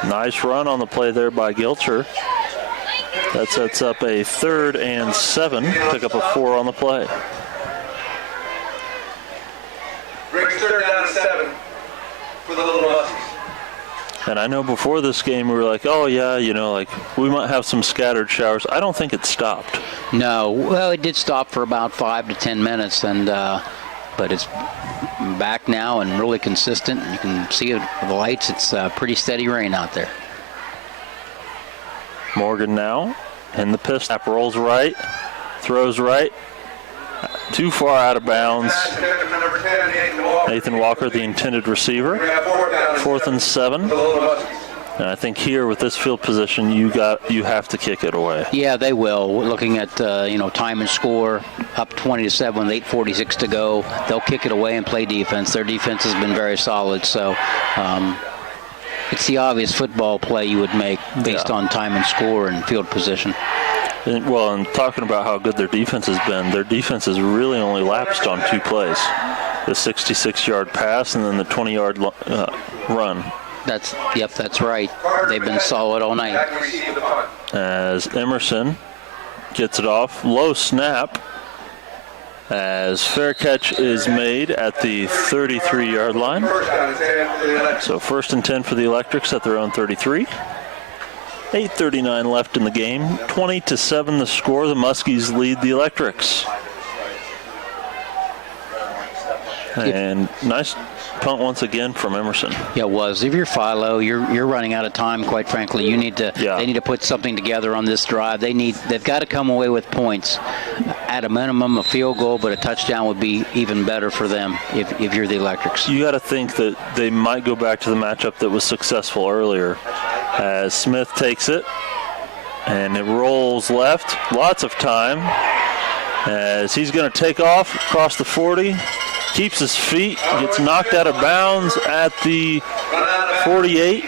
Nice run on the play there by Gilcher. That sets up a 3rd and 7. Pick up a 4 on the play. Brings 3rd down to 7 for the Little Muskies. And I know before this game we were like, oh yeah, we might have some scattered showers. I don't think it stopped. No, well, it did stop for about 5 to 10 minutes, and but it's back now and really consistent. You can see it with the lights. It's pretty steady rain out there. Morgan now in the pistol. Rolls right, throws right. Too far out of bounds. Nathan Walker, the intended receiver. 4th and 7. And I think here with this field position, you have to kick it away. Yeah, they will. Looking at time and score, up 20-7 with 8:46 to go. They'll kick it away and play defense. Their defense has been very solid. So it's the obvious football play you would make based on time and score and field position. And talking about how good their defense has been, their defense has really only lapsed on 2 plays. The 66-yard pass and then the 20-yard run. That's right. They've been solid all night. As Emerson gets it off, low snap. As fair catch is made at the 33-yard line. So 1st and 10 for the Electrics at their own 33. 8:39 left in the game. 20-7 the score. The Muskies lead the Electrics. And nice punt once again from Emerson. Yeah, it was. If you're Philo, you're running out of time. Quite frankly, they need to put something together on this drive. They've got to come away with points. At a minimum, a field goal, but a touchdown would be even better for them if you're the Electrics. You got to think that they might go back to the matchup that was successful earlier. As Smith takes it, and it rolls left. Lots of time. As he's going to take off across the 40. Keeps his feet, gets knocked out of bounds at the 48,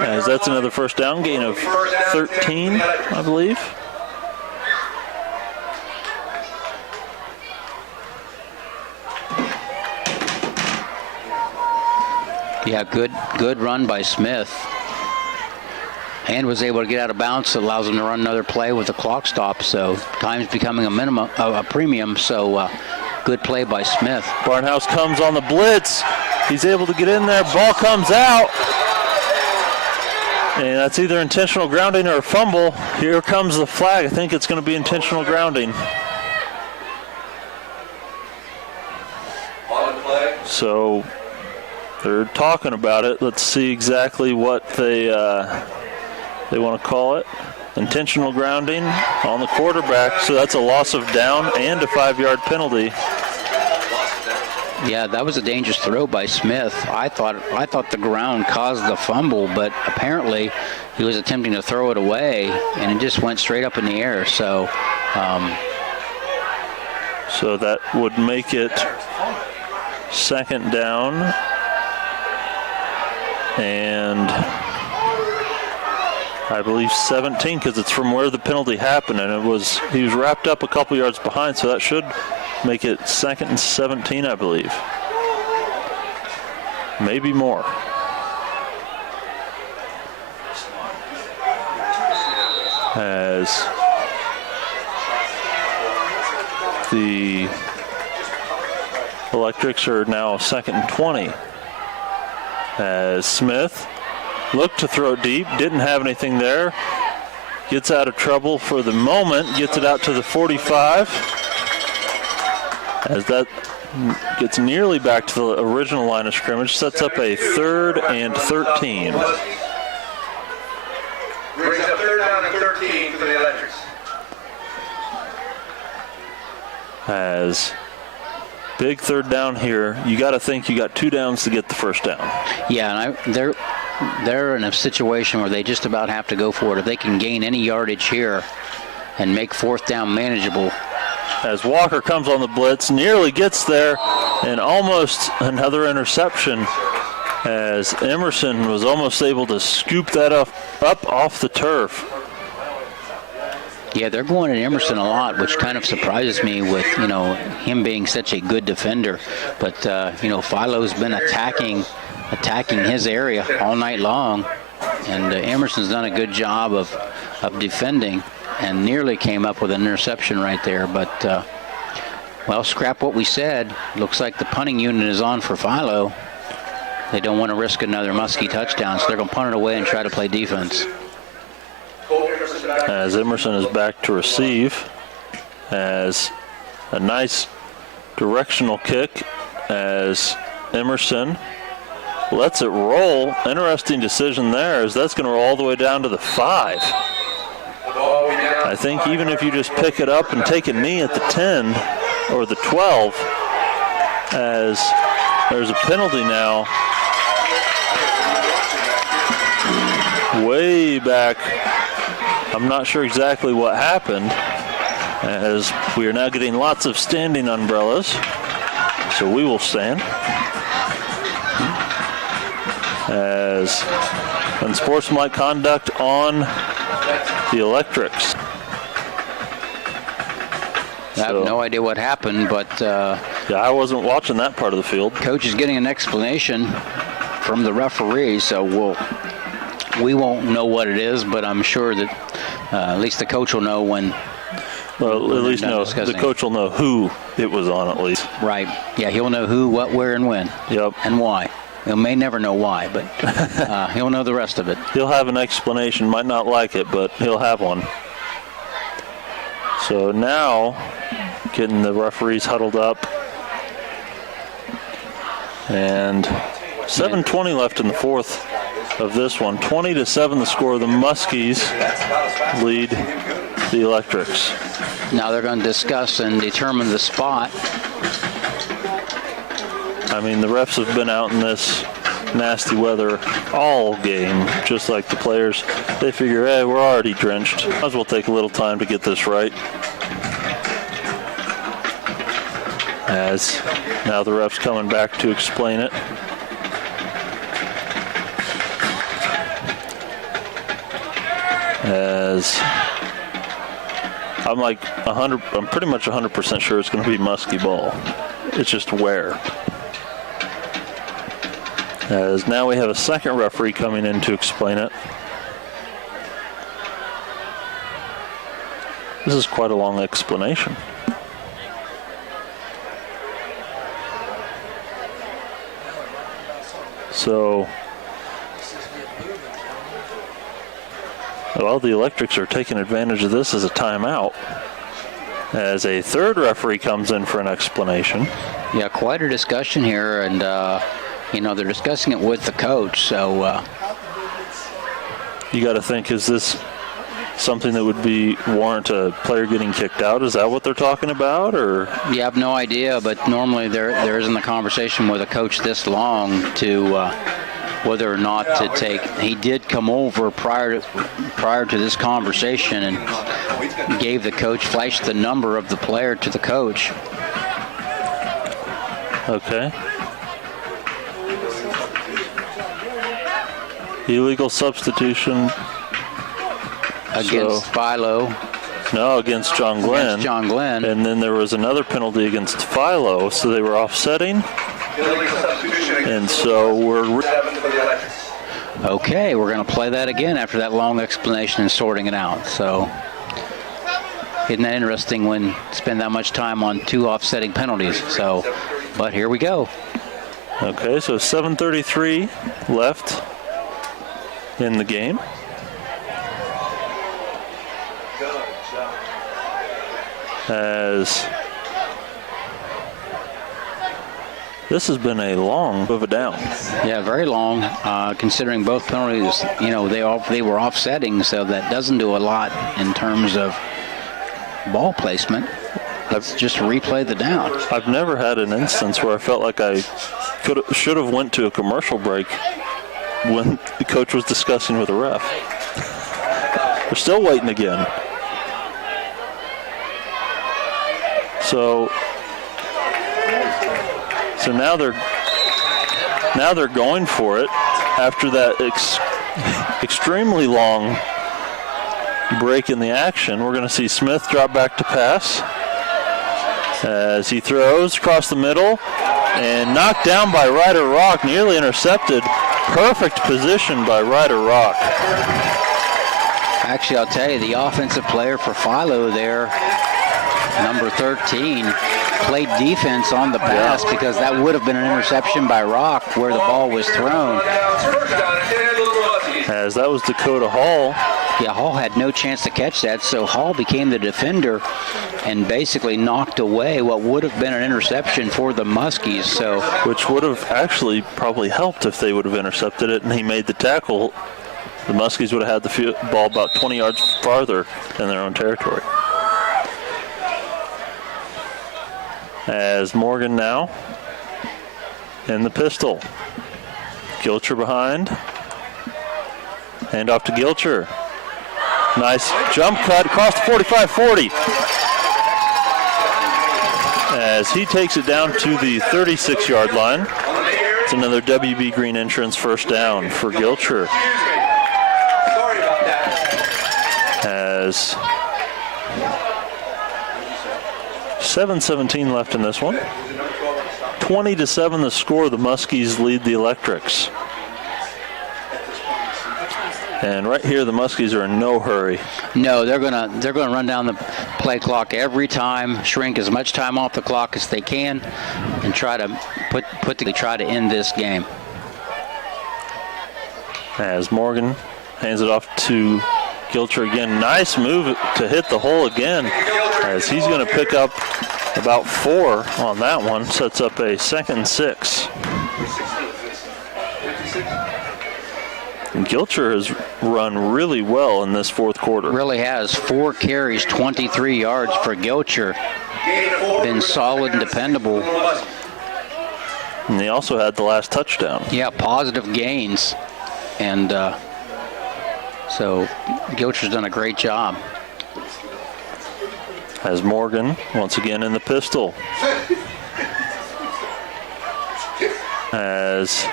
as that's another 1st down, gain of 13, I believe. Yeah, good run by Smith. And was able to get out of bounds. That allows him to run another play with the clock stop. So time's becoming a premium. So good play by Smith. Barnhouse comes on the blitz. He's able to get in there. Ball comes out. And that's either intentional grounding or a fumble. Here comes the flag. I think it's going to be intentional grounding. So they're talking about it. Let's see exactly what they want to call it. Intentional grounding on the quarterback. So that's a loss of down and a 5-yard penalty. Yeah, that was a dangerous throw by Smith. I thought the ground caused the fumble, but apparently he was attempting to throw it away, and it just went straight up in the air. So, so that would make it second down, and I believe 17, because it's from where the penalty happened, and he was wrapped up a couple yards behind, so that should make it 2nd and 17, I believe. Maybe more. As the Electrics are now 2nd and 20. As Smith looked to throw deep, didn't have anything there. Gets out of trouble for the moment, gets it out to the 45. As that gets nearly back to the original line of scrimmage, sets up a 3rd and 13. Brings up 3rd down and 13 for the Electrics. As big 3rd down here, you got to think you got 2 downs to get the 1st down. Yeah, and they're in a situation where they just about have to go for it. If they can gain any yardage here and make 4th down manageable. As Walker comes on the blitz, nearly gets there, and almost another interception, as Emerson was almost able to scoop that up off the turf. Yeah, they're going at Emerson a lot, which kind of surprises me with, him being such a good defender. But, Philo's been attacking his area all night long, and Emerson's done a good job of defending and nearly came up with an interception right there. But, scrap what we said. Looks like the punting unit is on for Philo. They don't want to risk another Muskie touchdown, so they're going to punt it away and try to play defense. As Emerson is back to receive, as a nice directional kick, as Emerson lets it roll. Interesting decision there, as that's going to roll all the way down to the 5. I think even if you just pick it up and take a knee at the 10 or the 12, as there's a penalty now way back. I'm not sure exactly what happened, as we are now getting lots of standing umbrellas, so we will stand. As unsportsmanlike conduct on the Electrics. I have no idea what happened, but yeah, I wasn't watching that part of the field. Coach is getting an explanation from the referee, so we won't know what it is, but I'm sure that at least the coach will know when. Well, at least the coach will know who it was on, at least. Right. Yeah, he'll know who, what, where, and when. Yep. And why. He may never know why, but he'll know the rest of it. He'll have an explanation. Might not like it, but he'll have one. So now, getting the referees huddled up. And 7:20 left in the 4th of this one. 20-7 the score. The Muskies lead the Electrics. Now they're going to discuss and determine the spot. I mean, the refs have been out in this nasty weather all game, just like the players. They figure, hey, we're already drenched. Might as well take a little time to get this right. As now the ref's coming back to explain it. As I'm pretty much 100% sure it's going to be Muskie ball. It's just where. As now we have a second referee coming in to explain it. This is quite a long explanation. So, well, the Electrics are taking advantage of this as a timeout, as a third referee comes in for an explanation. Yeah, quite a discussion here, and they're discussing it with the coach. So you got to think, is this something that would warrant a player getting kicked out? Is that what they're talking about, or? You have no idea, but normally there isn't a conversation with a coach this long to whether or not to take. He did come over prior to this conversation and gave the coach, flashed the number of the player to the coach. Okay. Illegal substitution against Philo. No, against John Glenn. Against John Glenn. And then there was another penalty against Philo, so they were offsetting. And so we're... Okay, we're going to play that again after that long explanation and sorting it out. So, isn't that interesting when you spend that much time on two offsetting penalties? So, but here we go. Okay, so 7:33 left in the game. As this has been a long of a down. Yeah, very long, considering both penalties, they were offsetting, so that doesn't do a lot in terms of ball placement. Let's just replay the down. I've never had an instance where I felt like I should have went to a commercial break when the coach was discussing with the ref. We're still waiting again. So now they're going for it after that extremely long break in the action. We're going to see Smith drop back to pass as he throws across the middle and knocked down by Ryder Rock, nearly intercepted. Perfect position by Ryder Rock. Actually, I'll tell you, the offensive player for Philo there, number 13, played defense on the pass because that would have been an interception by Rock where the ball was thrown. As that was Dakota Hall. Yeah, Hall had no chance to catch that, so Hall became the defender and basically knocked away what would have been an interception for the Muskies. So, which would have actually probably helped if they would have intercepted it and he made the tackle. The Muskies would have had the ball about 20 yards farther in their own territory. As Morgan now in the pistol. Gilcher behind. Hand off to Gilcher. Nice jump cut across the 45-40. As he takes it down to the 36-yard line. It's another WB Green Insurance first down for Gilcher. As 7:17 left in this one. 20-7 the score. The Muskies lead the Electrics. And right here, the Muskies are in no hurry. No, they're gonna run down the play clock every time, shrink as much time off the clock as they can, and try to try to end this game. As Morgan hands it off to Gilcher again. Nice move to hit the hole again, as he's going to pick up about 4 on that one. Sets up a 2nd and 6. And Gilcher has run really well in this fourth quarter. Really has. 4 carries, 23 yards for Gilcher. Been solid and dependable. And he also had the last touchdown. Yeah, positive gains. And so Gilcher's done a great job. As Morgan once again in the pistol. As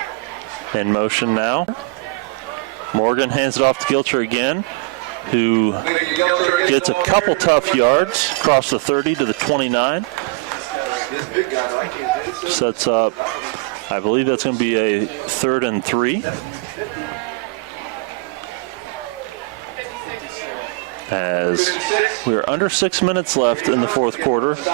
in motion now. Morgan hands it off to Gilcher again, who gets a couple tough yards across the 30 to the 29. Sets up I believe that's going to be a 3rd and 3. As we're under 6 minutes left in the fourth quarter. So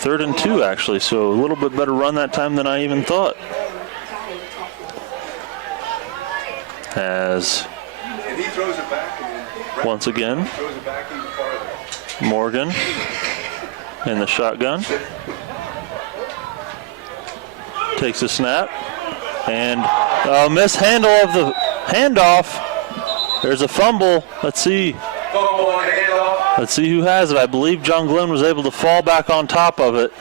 3rd and 2 actually, so a little bit better run that time than I even thought. As once again, Morgan in the shotgun. Takes a snap. And mishandle of the handoff. There's a fumble. Let's see. Let's see who has it. I believe John Glenn was able to fall back on top of it.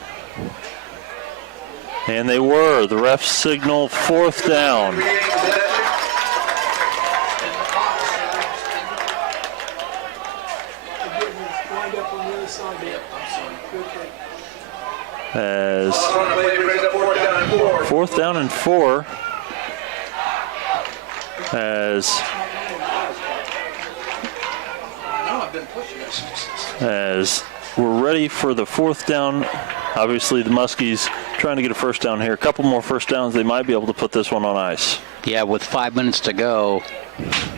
And they were. The refs signal 4th down. As 4th down and 4. As we're ready for the 4th down. Obviously the Muskies trying to get a first down here. A couple more first downs, they might be able to put this one on ice. Yeah, with 5 minutes to go,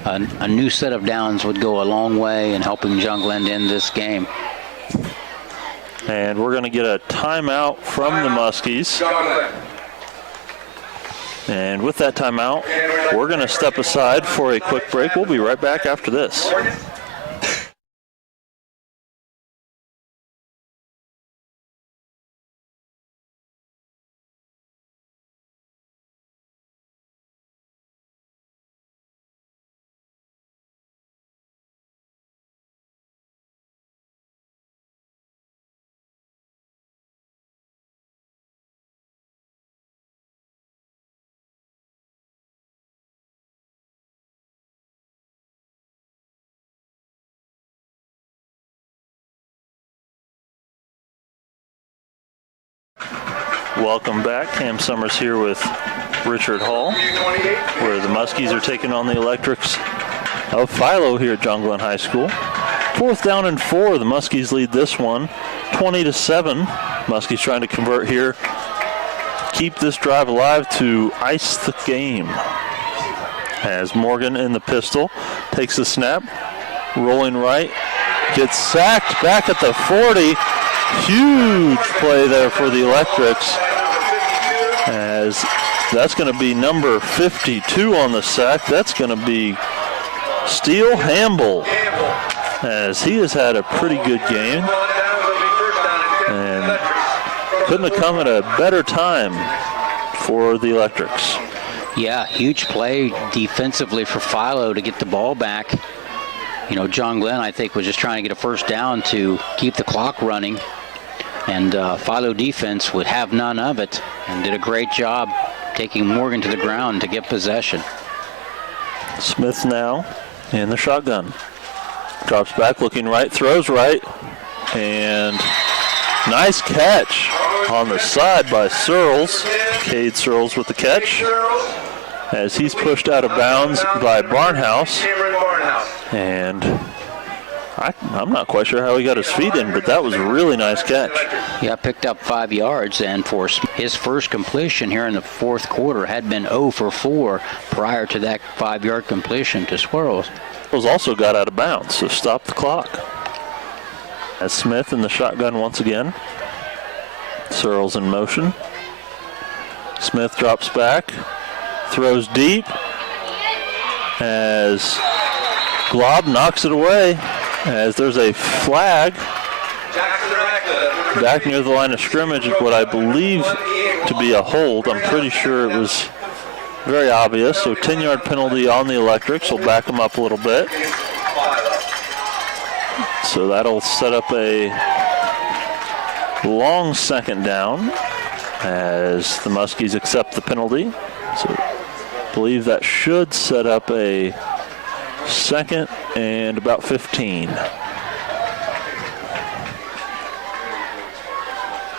a new set of downs would go a long way in helping John Glenn end this game. And we're going to get a timeout from the Muskies. And with that timeout, we're going to step aside for a quick break. We'll be right back after this. Welcome back. Cam Summers here with Richard Hall, where the Muskies are taking on the Electrics of Philo here at John Glenn High School. 4th down and 4. The Muskies lead this one 20-7. Muskies trying to convert here. Keep this drive alive to ice the game. As Morgan in the pistol takes the snap, rolling right, gets sacked back at the 40. Huge play there for the Electrics, as that's going to be number 52 on the sack. That's going to be Steele Hamble, as he has had a pretty good game and couldn't have come at a better time for the Electrics. Yeah, huge play defensively for Philo to get the ball back. You know, John Glenn, I think, was just trying to get a first down to keep the clock running. And Philo defense would have none of it and did a great job taking Morgan to the ground to get possession. Smith now in the shotgun. Drops back, looking right, throws right. And nice catch on the side by Searles. Cade Searles with the catch, as he's pushed out of bounds by Barnhouse. And I'm not quite sure how he got his feet in, but that was a really nice catch. Yeah, picked up 5 yards, and for his first completion here in the fourth quarter had been 0 for 4 prior to that 5-yard completion to Swirls. Swirls also got out of bounds, so stop the clock. As Smith in the shotgun once again. Searles in motion. Smith drops back, throws deep, as Glob knocks it away, as there's a flag back near the line of scrimmage, what I believe to be a hold. I'm pretty sure it was very obvious. So 10-yard penalty on the Electrics will back them up a little bit. So that'll set up a long second down as the Muskies accept the penalty. So I believe that should set up a second and about 15.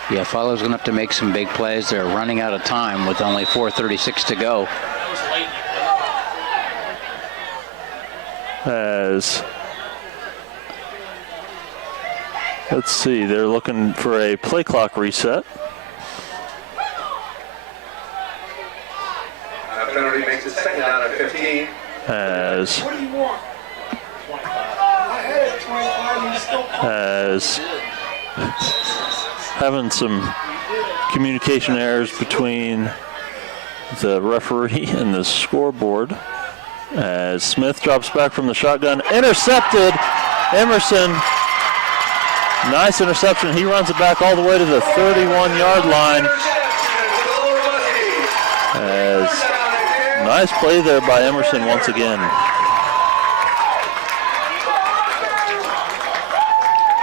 Yeah, Philo's going to have to make some big plays. They're running out of time with only 4:36 to go. As Let's see, they're looking for a play clock reset. Penalty makes it second down at 15. As having some communication errors between the referee and the scoreboard. As Smith drops back from the shotgun, intercepted. Emerson, nice interception. He runs it back all the way to the 31-yard line. As nice play there by Emerson once again.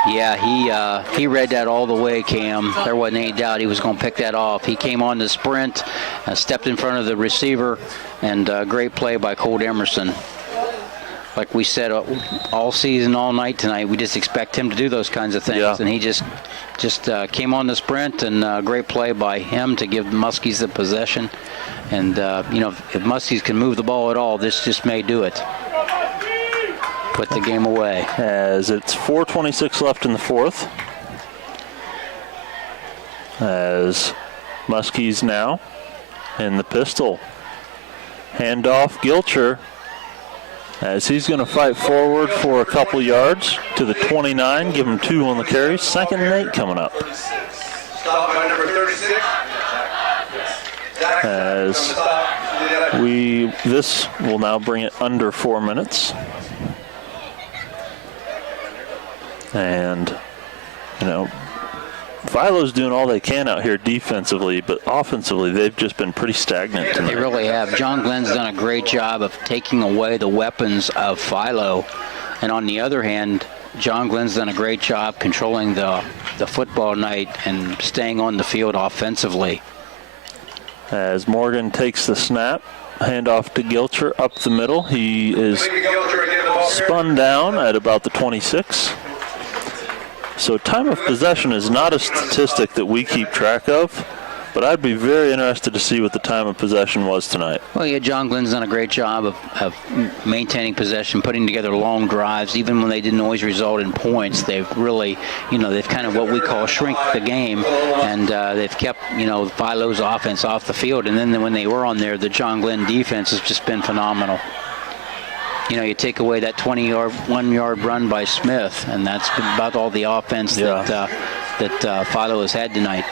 Yeah, he read that all the way, Cam. There wasn't any doubt he was going to pick that off. He came on the sprint, stepped in front of the receiver, and great play by Colt Emerson. Like we said all season, all night tonight, we just expect him to do those kinds of things. Yeah. And he just came on the sprint, and great play by him to give the Muskies the possession. And, if Muskies can move the ball at all, this just may do it. Put the game away. As it's 4:26 left in the fourth. As Muskies now in the pistol. Handoff, Gilcher. As he's going to fight forward for a couple yards to the 29, give him 2 on the carry. 2nd and 8 coming up. Stop by number 36. As this will now bring it under 4 minutes. And, Philo's doing all they can out here defensively, but offensively they've just been pretty stagnant tonight. They really have. John Glenn's done a great job of taking away the weapons of Philo. And on the other hand, John Glenn's done a great job controlling the football night and staying on the field offensively. As Morgan takes the snap, handoff to Gilcher up the middle. He is spun down at about the 26. So time of possession is not a statistic that we keep track of, but I'd be very interested to see what the time of possession was tonight. Well, yeah, John Glenn's done a great job of maintaining possession, putting together long drives. Even when they didn't always result in points, they've really, they've kind of what we call shrink the game, and they've kept, Philo's offense off the field. And then when they were on there, the John Glenn defense has just been phenomenal. You take away that 1-yard run by Smith, and that's about all the offense that Philo has had tonight.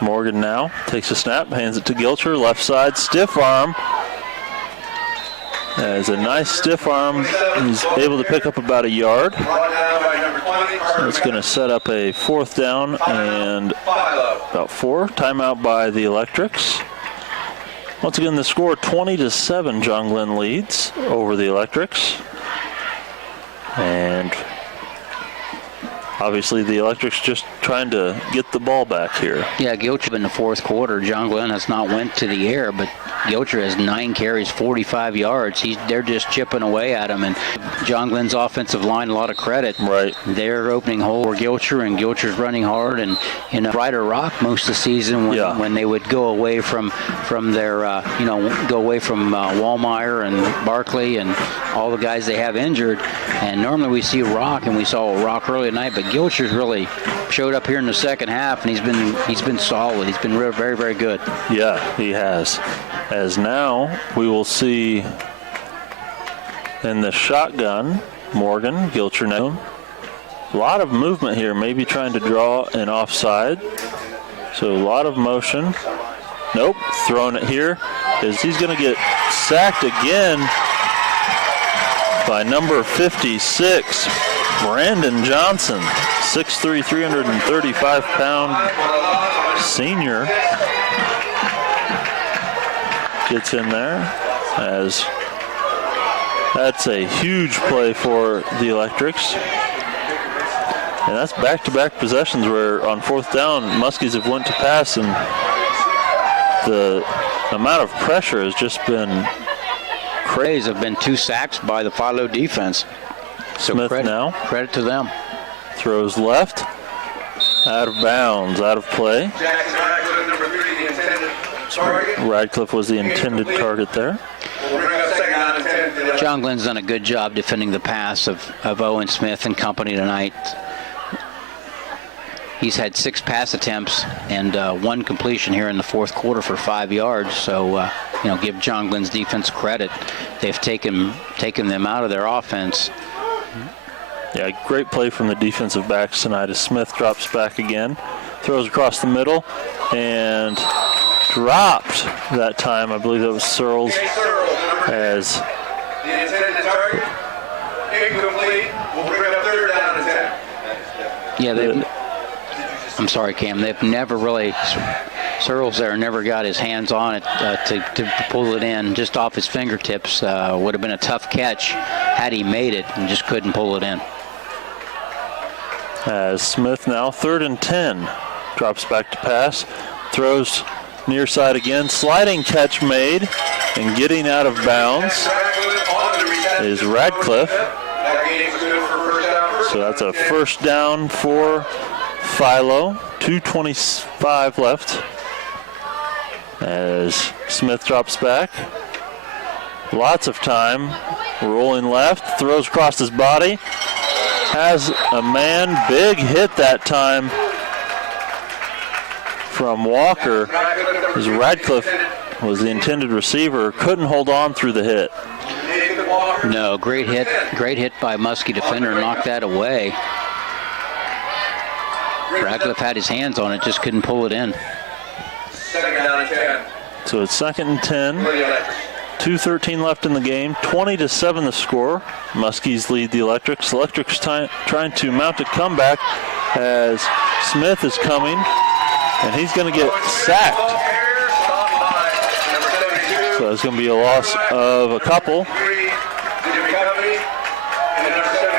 Morgan now takes a snap, hands it to Gilcher, left side, stiff arm. As a nice stiff arm, he's able to pick up about a yard. So it's going to set up a 4th down and about 4. Timeout by the Electrics. Once again, the score 20-7. John Glenn leads over the Electrics. And obviously the Electrics just trying to get the ball back here. Yeah, Gilcher in the 4th quarter. John Glenn has not went to the air, but Gilcher has 9 carries, 45 yards. They're just chipping away at him, and John Glenn's offensive line, a lot of credit. Right. They're opening hole for Gilcher, and Gilcher's running hard, and Ryder Rock most of the season when they would go away from their, go away from Wallmeyer and Barkley and all the guys they have injured. And normally we see Rock, and we saw Rock early tonight, but Gilcher's really showed up here in the second half, and he's been solid. He's been very, very good. Yeah, he has. As now we will see in the shotgun, Morgan, Gilcher now. A lot of movement here, maybe trying to draw an offside. So a lot of motion. Nope, throwing it here as he's going to get sacked again by number 56, Brandon Johnson, 6'3", 335-pound senior. Gets in there as that's a huge play for the Electrics. And that's back-to-back possessions where on 4th down, Muskies have went to pass, and the amount of pressure has just been crazy. Have been 2 sacks by the Philo defense. So Smith now. Credit to them. Throws left. Out of bounds, out of play. Radcliffe was the intended target there. John Glenn's done a good job defending the pass of Owen Smith and company tonight. He's had 6 pass attempts and 1 completion here in the fourth quarter for 5 yards. So, give John Glenn's defense credit. They've taken them out of their offense. Yeah, great play from the defensive backs tonight as Smith drops back again, throws across the middle, and dropped that time. I believe that was Searles as The intended target, incomplete. We'll bring up 3rd down and 10. Yeah, I'm sorry, Cam. They've never really, Searles there never got his hands on it to pull it in just off his fingertips. Would have been a tough catch had he made it and just couldn't pull it in. As Smith now 3rd and 10, drops back to pass, throws near side again, sliding catch made, and getting out of bounds is Radcliffe. So that's a 1st down for Philo. 2:25 left as Smith drops back. Lots of time. Rolling left, throws across his body. Has a man, big hit that time from Walker as Radcliffe was the intended receiver, couldn't hold on through the hit. No, great hit by Muskie defender, knocked that away. Radcliffe had his hands on it, just couldn't pull it in. 2nd down and 10. So it's 2nd and 10. 2:13 left in the game. 20-7 the score. Muskies lead the Electrics. Electrics trying to mount a comeback as Smith is coming, and he's going to get sacked. So it's going to be a loss of a couple.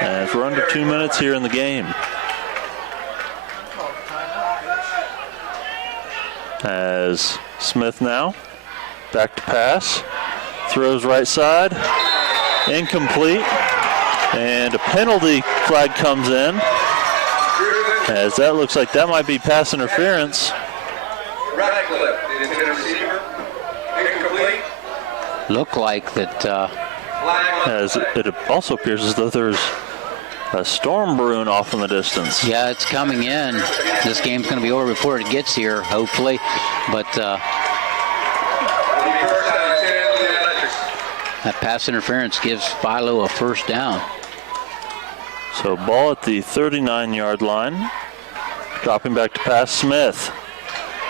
As we're under 2 minutes here in the game. As Smith now back to pass, throws right side, incomplete, and a penalty flag comes in as that looks like that might be pass interference. Radcliffe, the intended receiver, incomplete. Look like that. As it also appears as though there's a storm brewing off in the distance. Yeah, it's coming in. This game's going to be over before it gets here, hopefully. But that pass interference gives Philo a 1st down. So ball at the 39-yard line. Dropping back to pass, Smith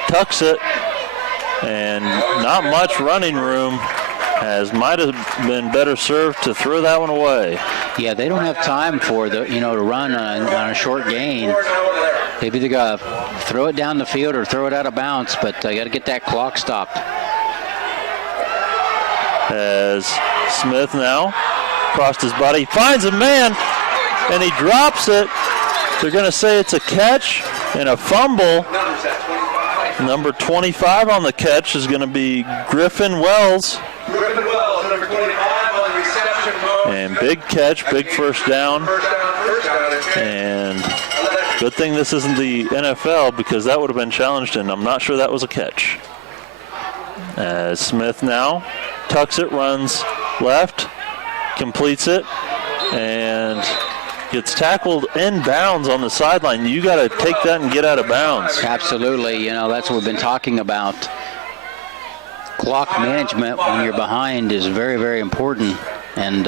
tucks it, and not much running room, as might have been better served to throw that one away. Yeah, they don't have time for to run on a short gain. They've either got to throw it down the field or throw it out of bounds, but they got to get that clock stopped. As Smith now crossed his body, finds a man, and he drops it. They're going to say it's a catch and a fumble. Number 25 on the catch is going to be Griffin Wells. Number 25 on the reception mode. And big catch, big 1st down. And good thing this isn't the NFL, because that would have been challenged, and I'm not sure that was a catch. As Smith now tucks it, runs left, completes it, and gets tackled inbounds on the sideline. You got to take that and get out of bounds. Absolutely. That's what we've been talking about. Clock management when you're behind is very, very important. And,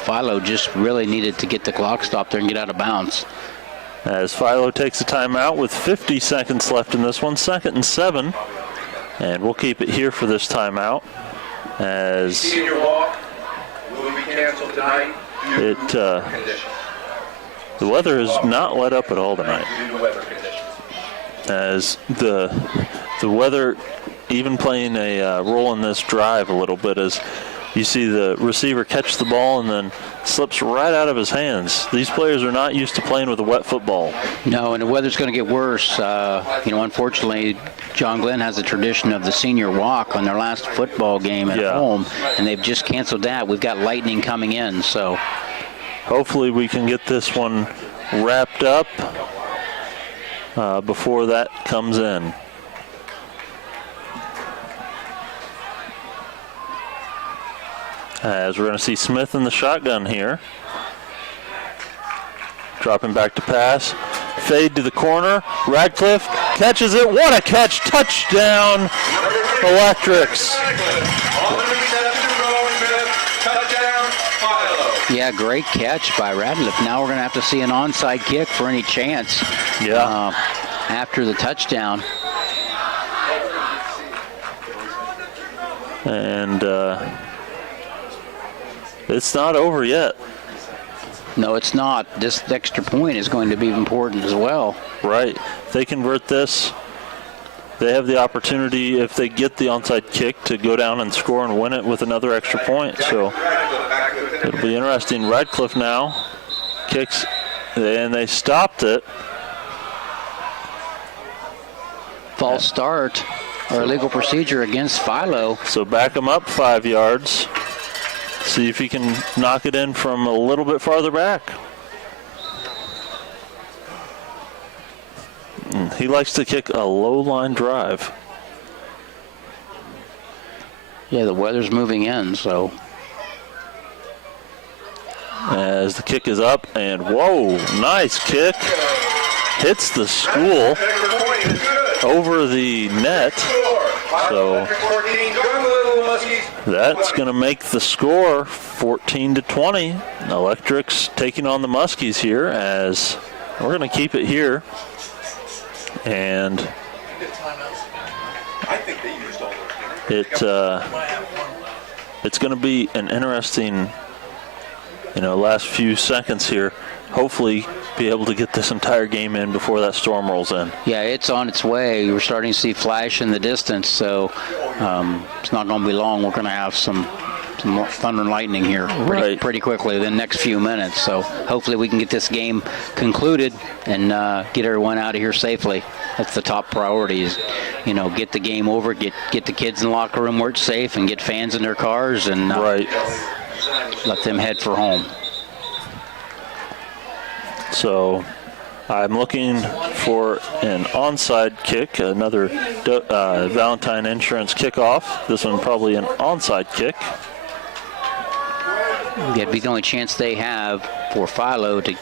Philo just really needed to get the clock stopped there and get out of bounds. As Philo takes a timeout with 50 seconds left in this one, 2nd and 7. And we'll keep it here for this timeout. As Senior walk will be canceled tonight. The weather has not let up at all tonight. Due to weather conditions. As the weather even playing a role in this drive a little bit, as you see the receiver catch the ball and then slips right out of his hands. These players are not used to playing with a wet football. No, and the weather's going to get worse. Unfortunately, John Glenn has a tradition of the senior walk on their last football game at home, and they've just canceled that. We've got lightning coming in, so hopefully we can get this one wrapped up before that comes in. As we're going to see Smith in the shotgun here. Dropping back to pass. Fade to the corner. Radcliffe catches it. What a catch. Touchdown, Electrics. Touchdown, Philo. Yeah, great catch by Radcliffe. Now we're going to have to see an onside kick for any chance. Yeah. After the touchdown. And it's not over yet. No, it's not. This extra point is going to be important as well. Right. If they convert this, they have the opportunity, if they get the onside kick, to go down and score and win it with another extra point. So it'll be interesting. Radcliffe now kicks, and they stopped it. False start or illegal procedure against Philo. So back him up 5 yards. See if he can knock it in from a little bit farther back. He likes to kick a low line drive. Yeah, the weather's moving in, so. As the kick is up, and whoa, nice kick. Hits the school over the net. So that's going to make the score 14-20. Electrics taking on the Muskies here, as we're going to keep it here. And it's going to be an interesting, last few seconds here. Hopefully be able to get this entire game in before that storm rolls in. Yeah, it's on its way. We're starting to see flash in the distance, so it's not going to be long. We're going to have some more thunder and lightning here pretty quickly in the next few minutes. So hopefully we can get this game concluded and get everyone out of here safely. That's the top priority, is, get the game over, get the kids in the locker room where it's safe, and get fans in their cars, and let them head for home. So I'm looking for an onside kick, another Valentine Insurance kickoff. This one probably an onside kick. It'd be the only chance they have for Philo to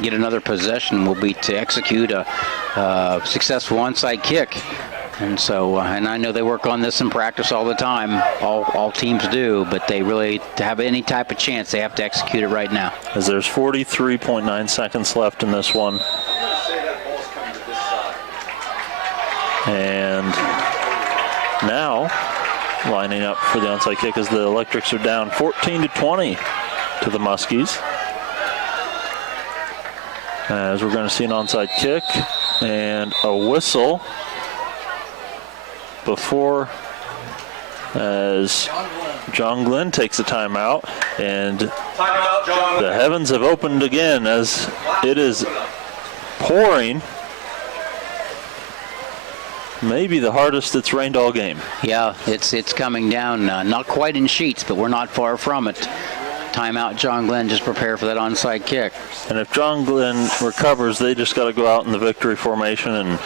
get another possession will be to execute a successful onside kick. And so, and I know they work on this in practice all the time. All teams do, but they really, to have any type of chance, they have to execute it right now. As there's 43.9 seconds left in this one. And now, lining up for the onside kick as the Electrics are down 14-20 to the Muskies. As we're going to see an onside kick and a whistle before, as John Glenn takes a timeout, and the heavens have opened again as it is pouring. Maybe the hardest it's rained all game. Yeah, it's coming down, not quite in sheets, but we're not far from it. Timeout, John Glenn, just prepare for that onside kick. And if John Glenn recovers, they just got to go out in the victory formation and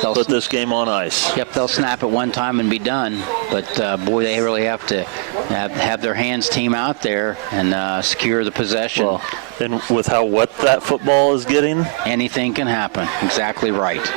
put this game on ice. Yep, they'll snap it one time and be done. But, boy, they really have to have their hands team out there and secure the possession. Well, and with how wet that football is getting, anything can happen. Exactly right.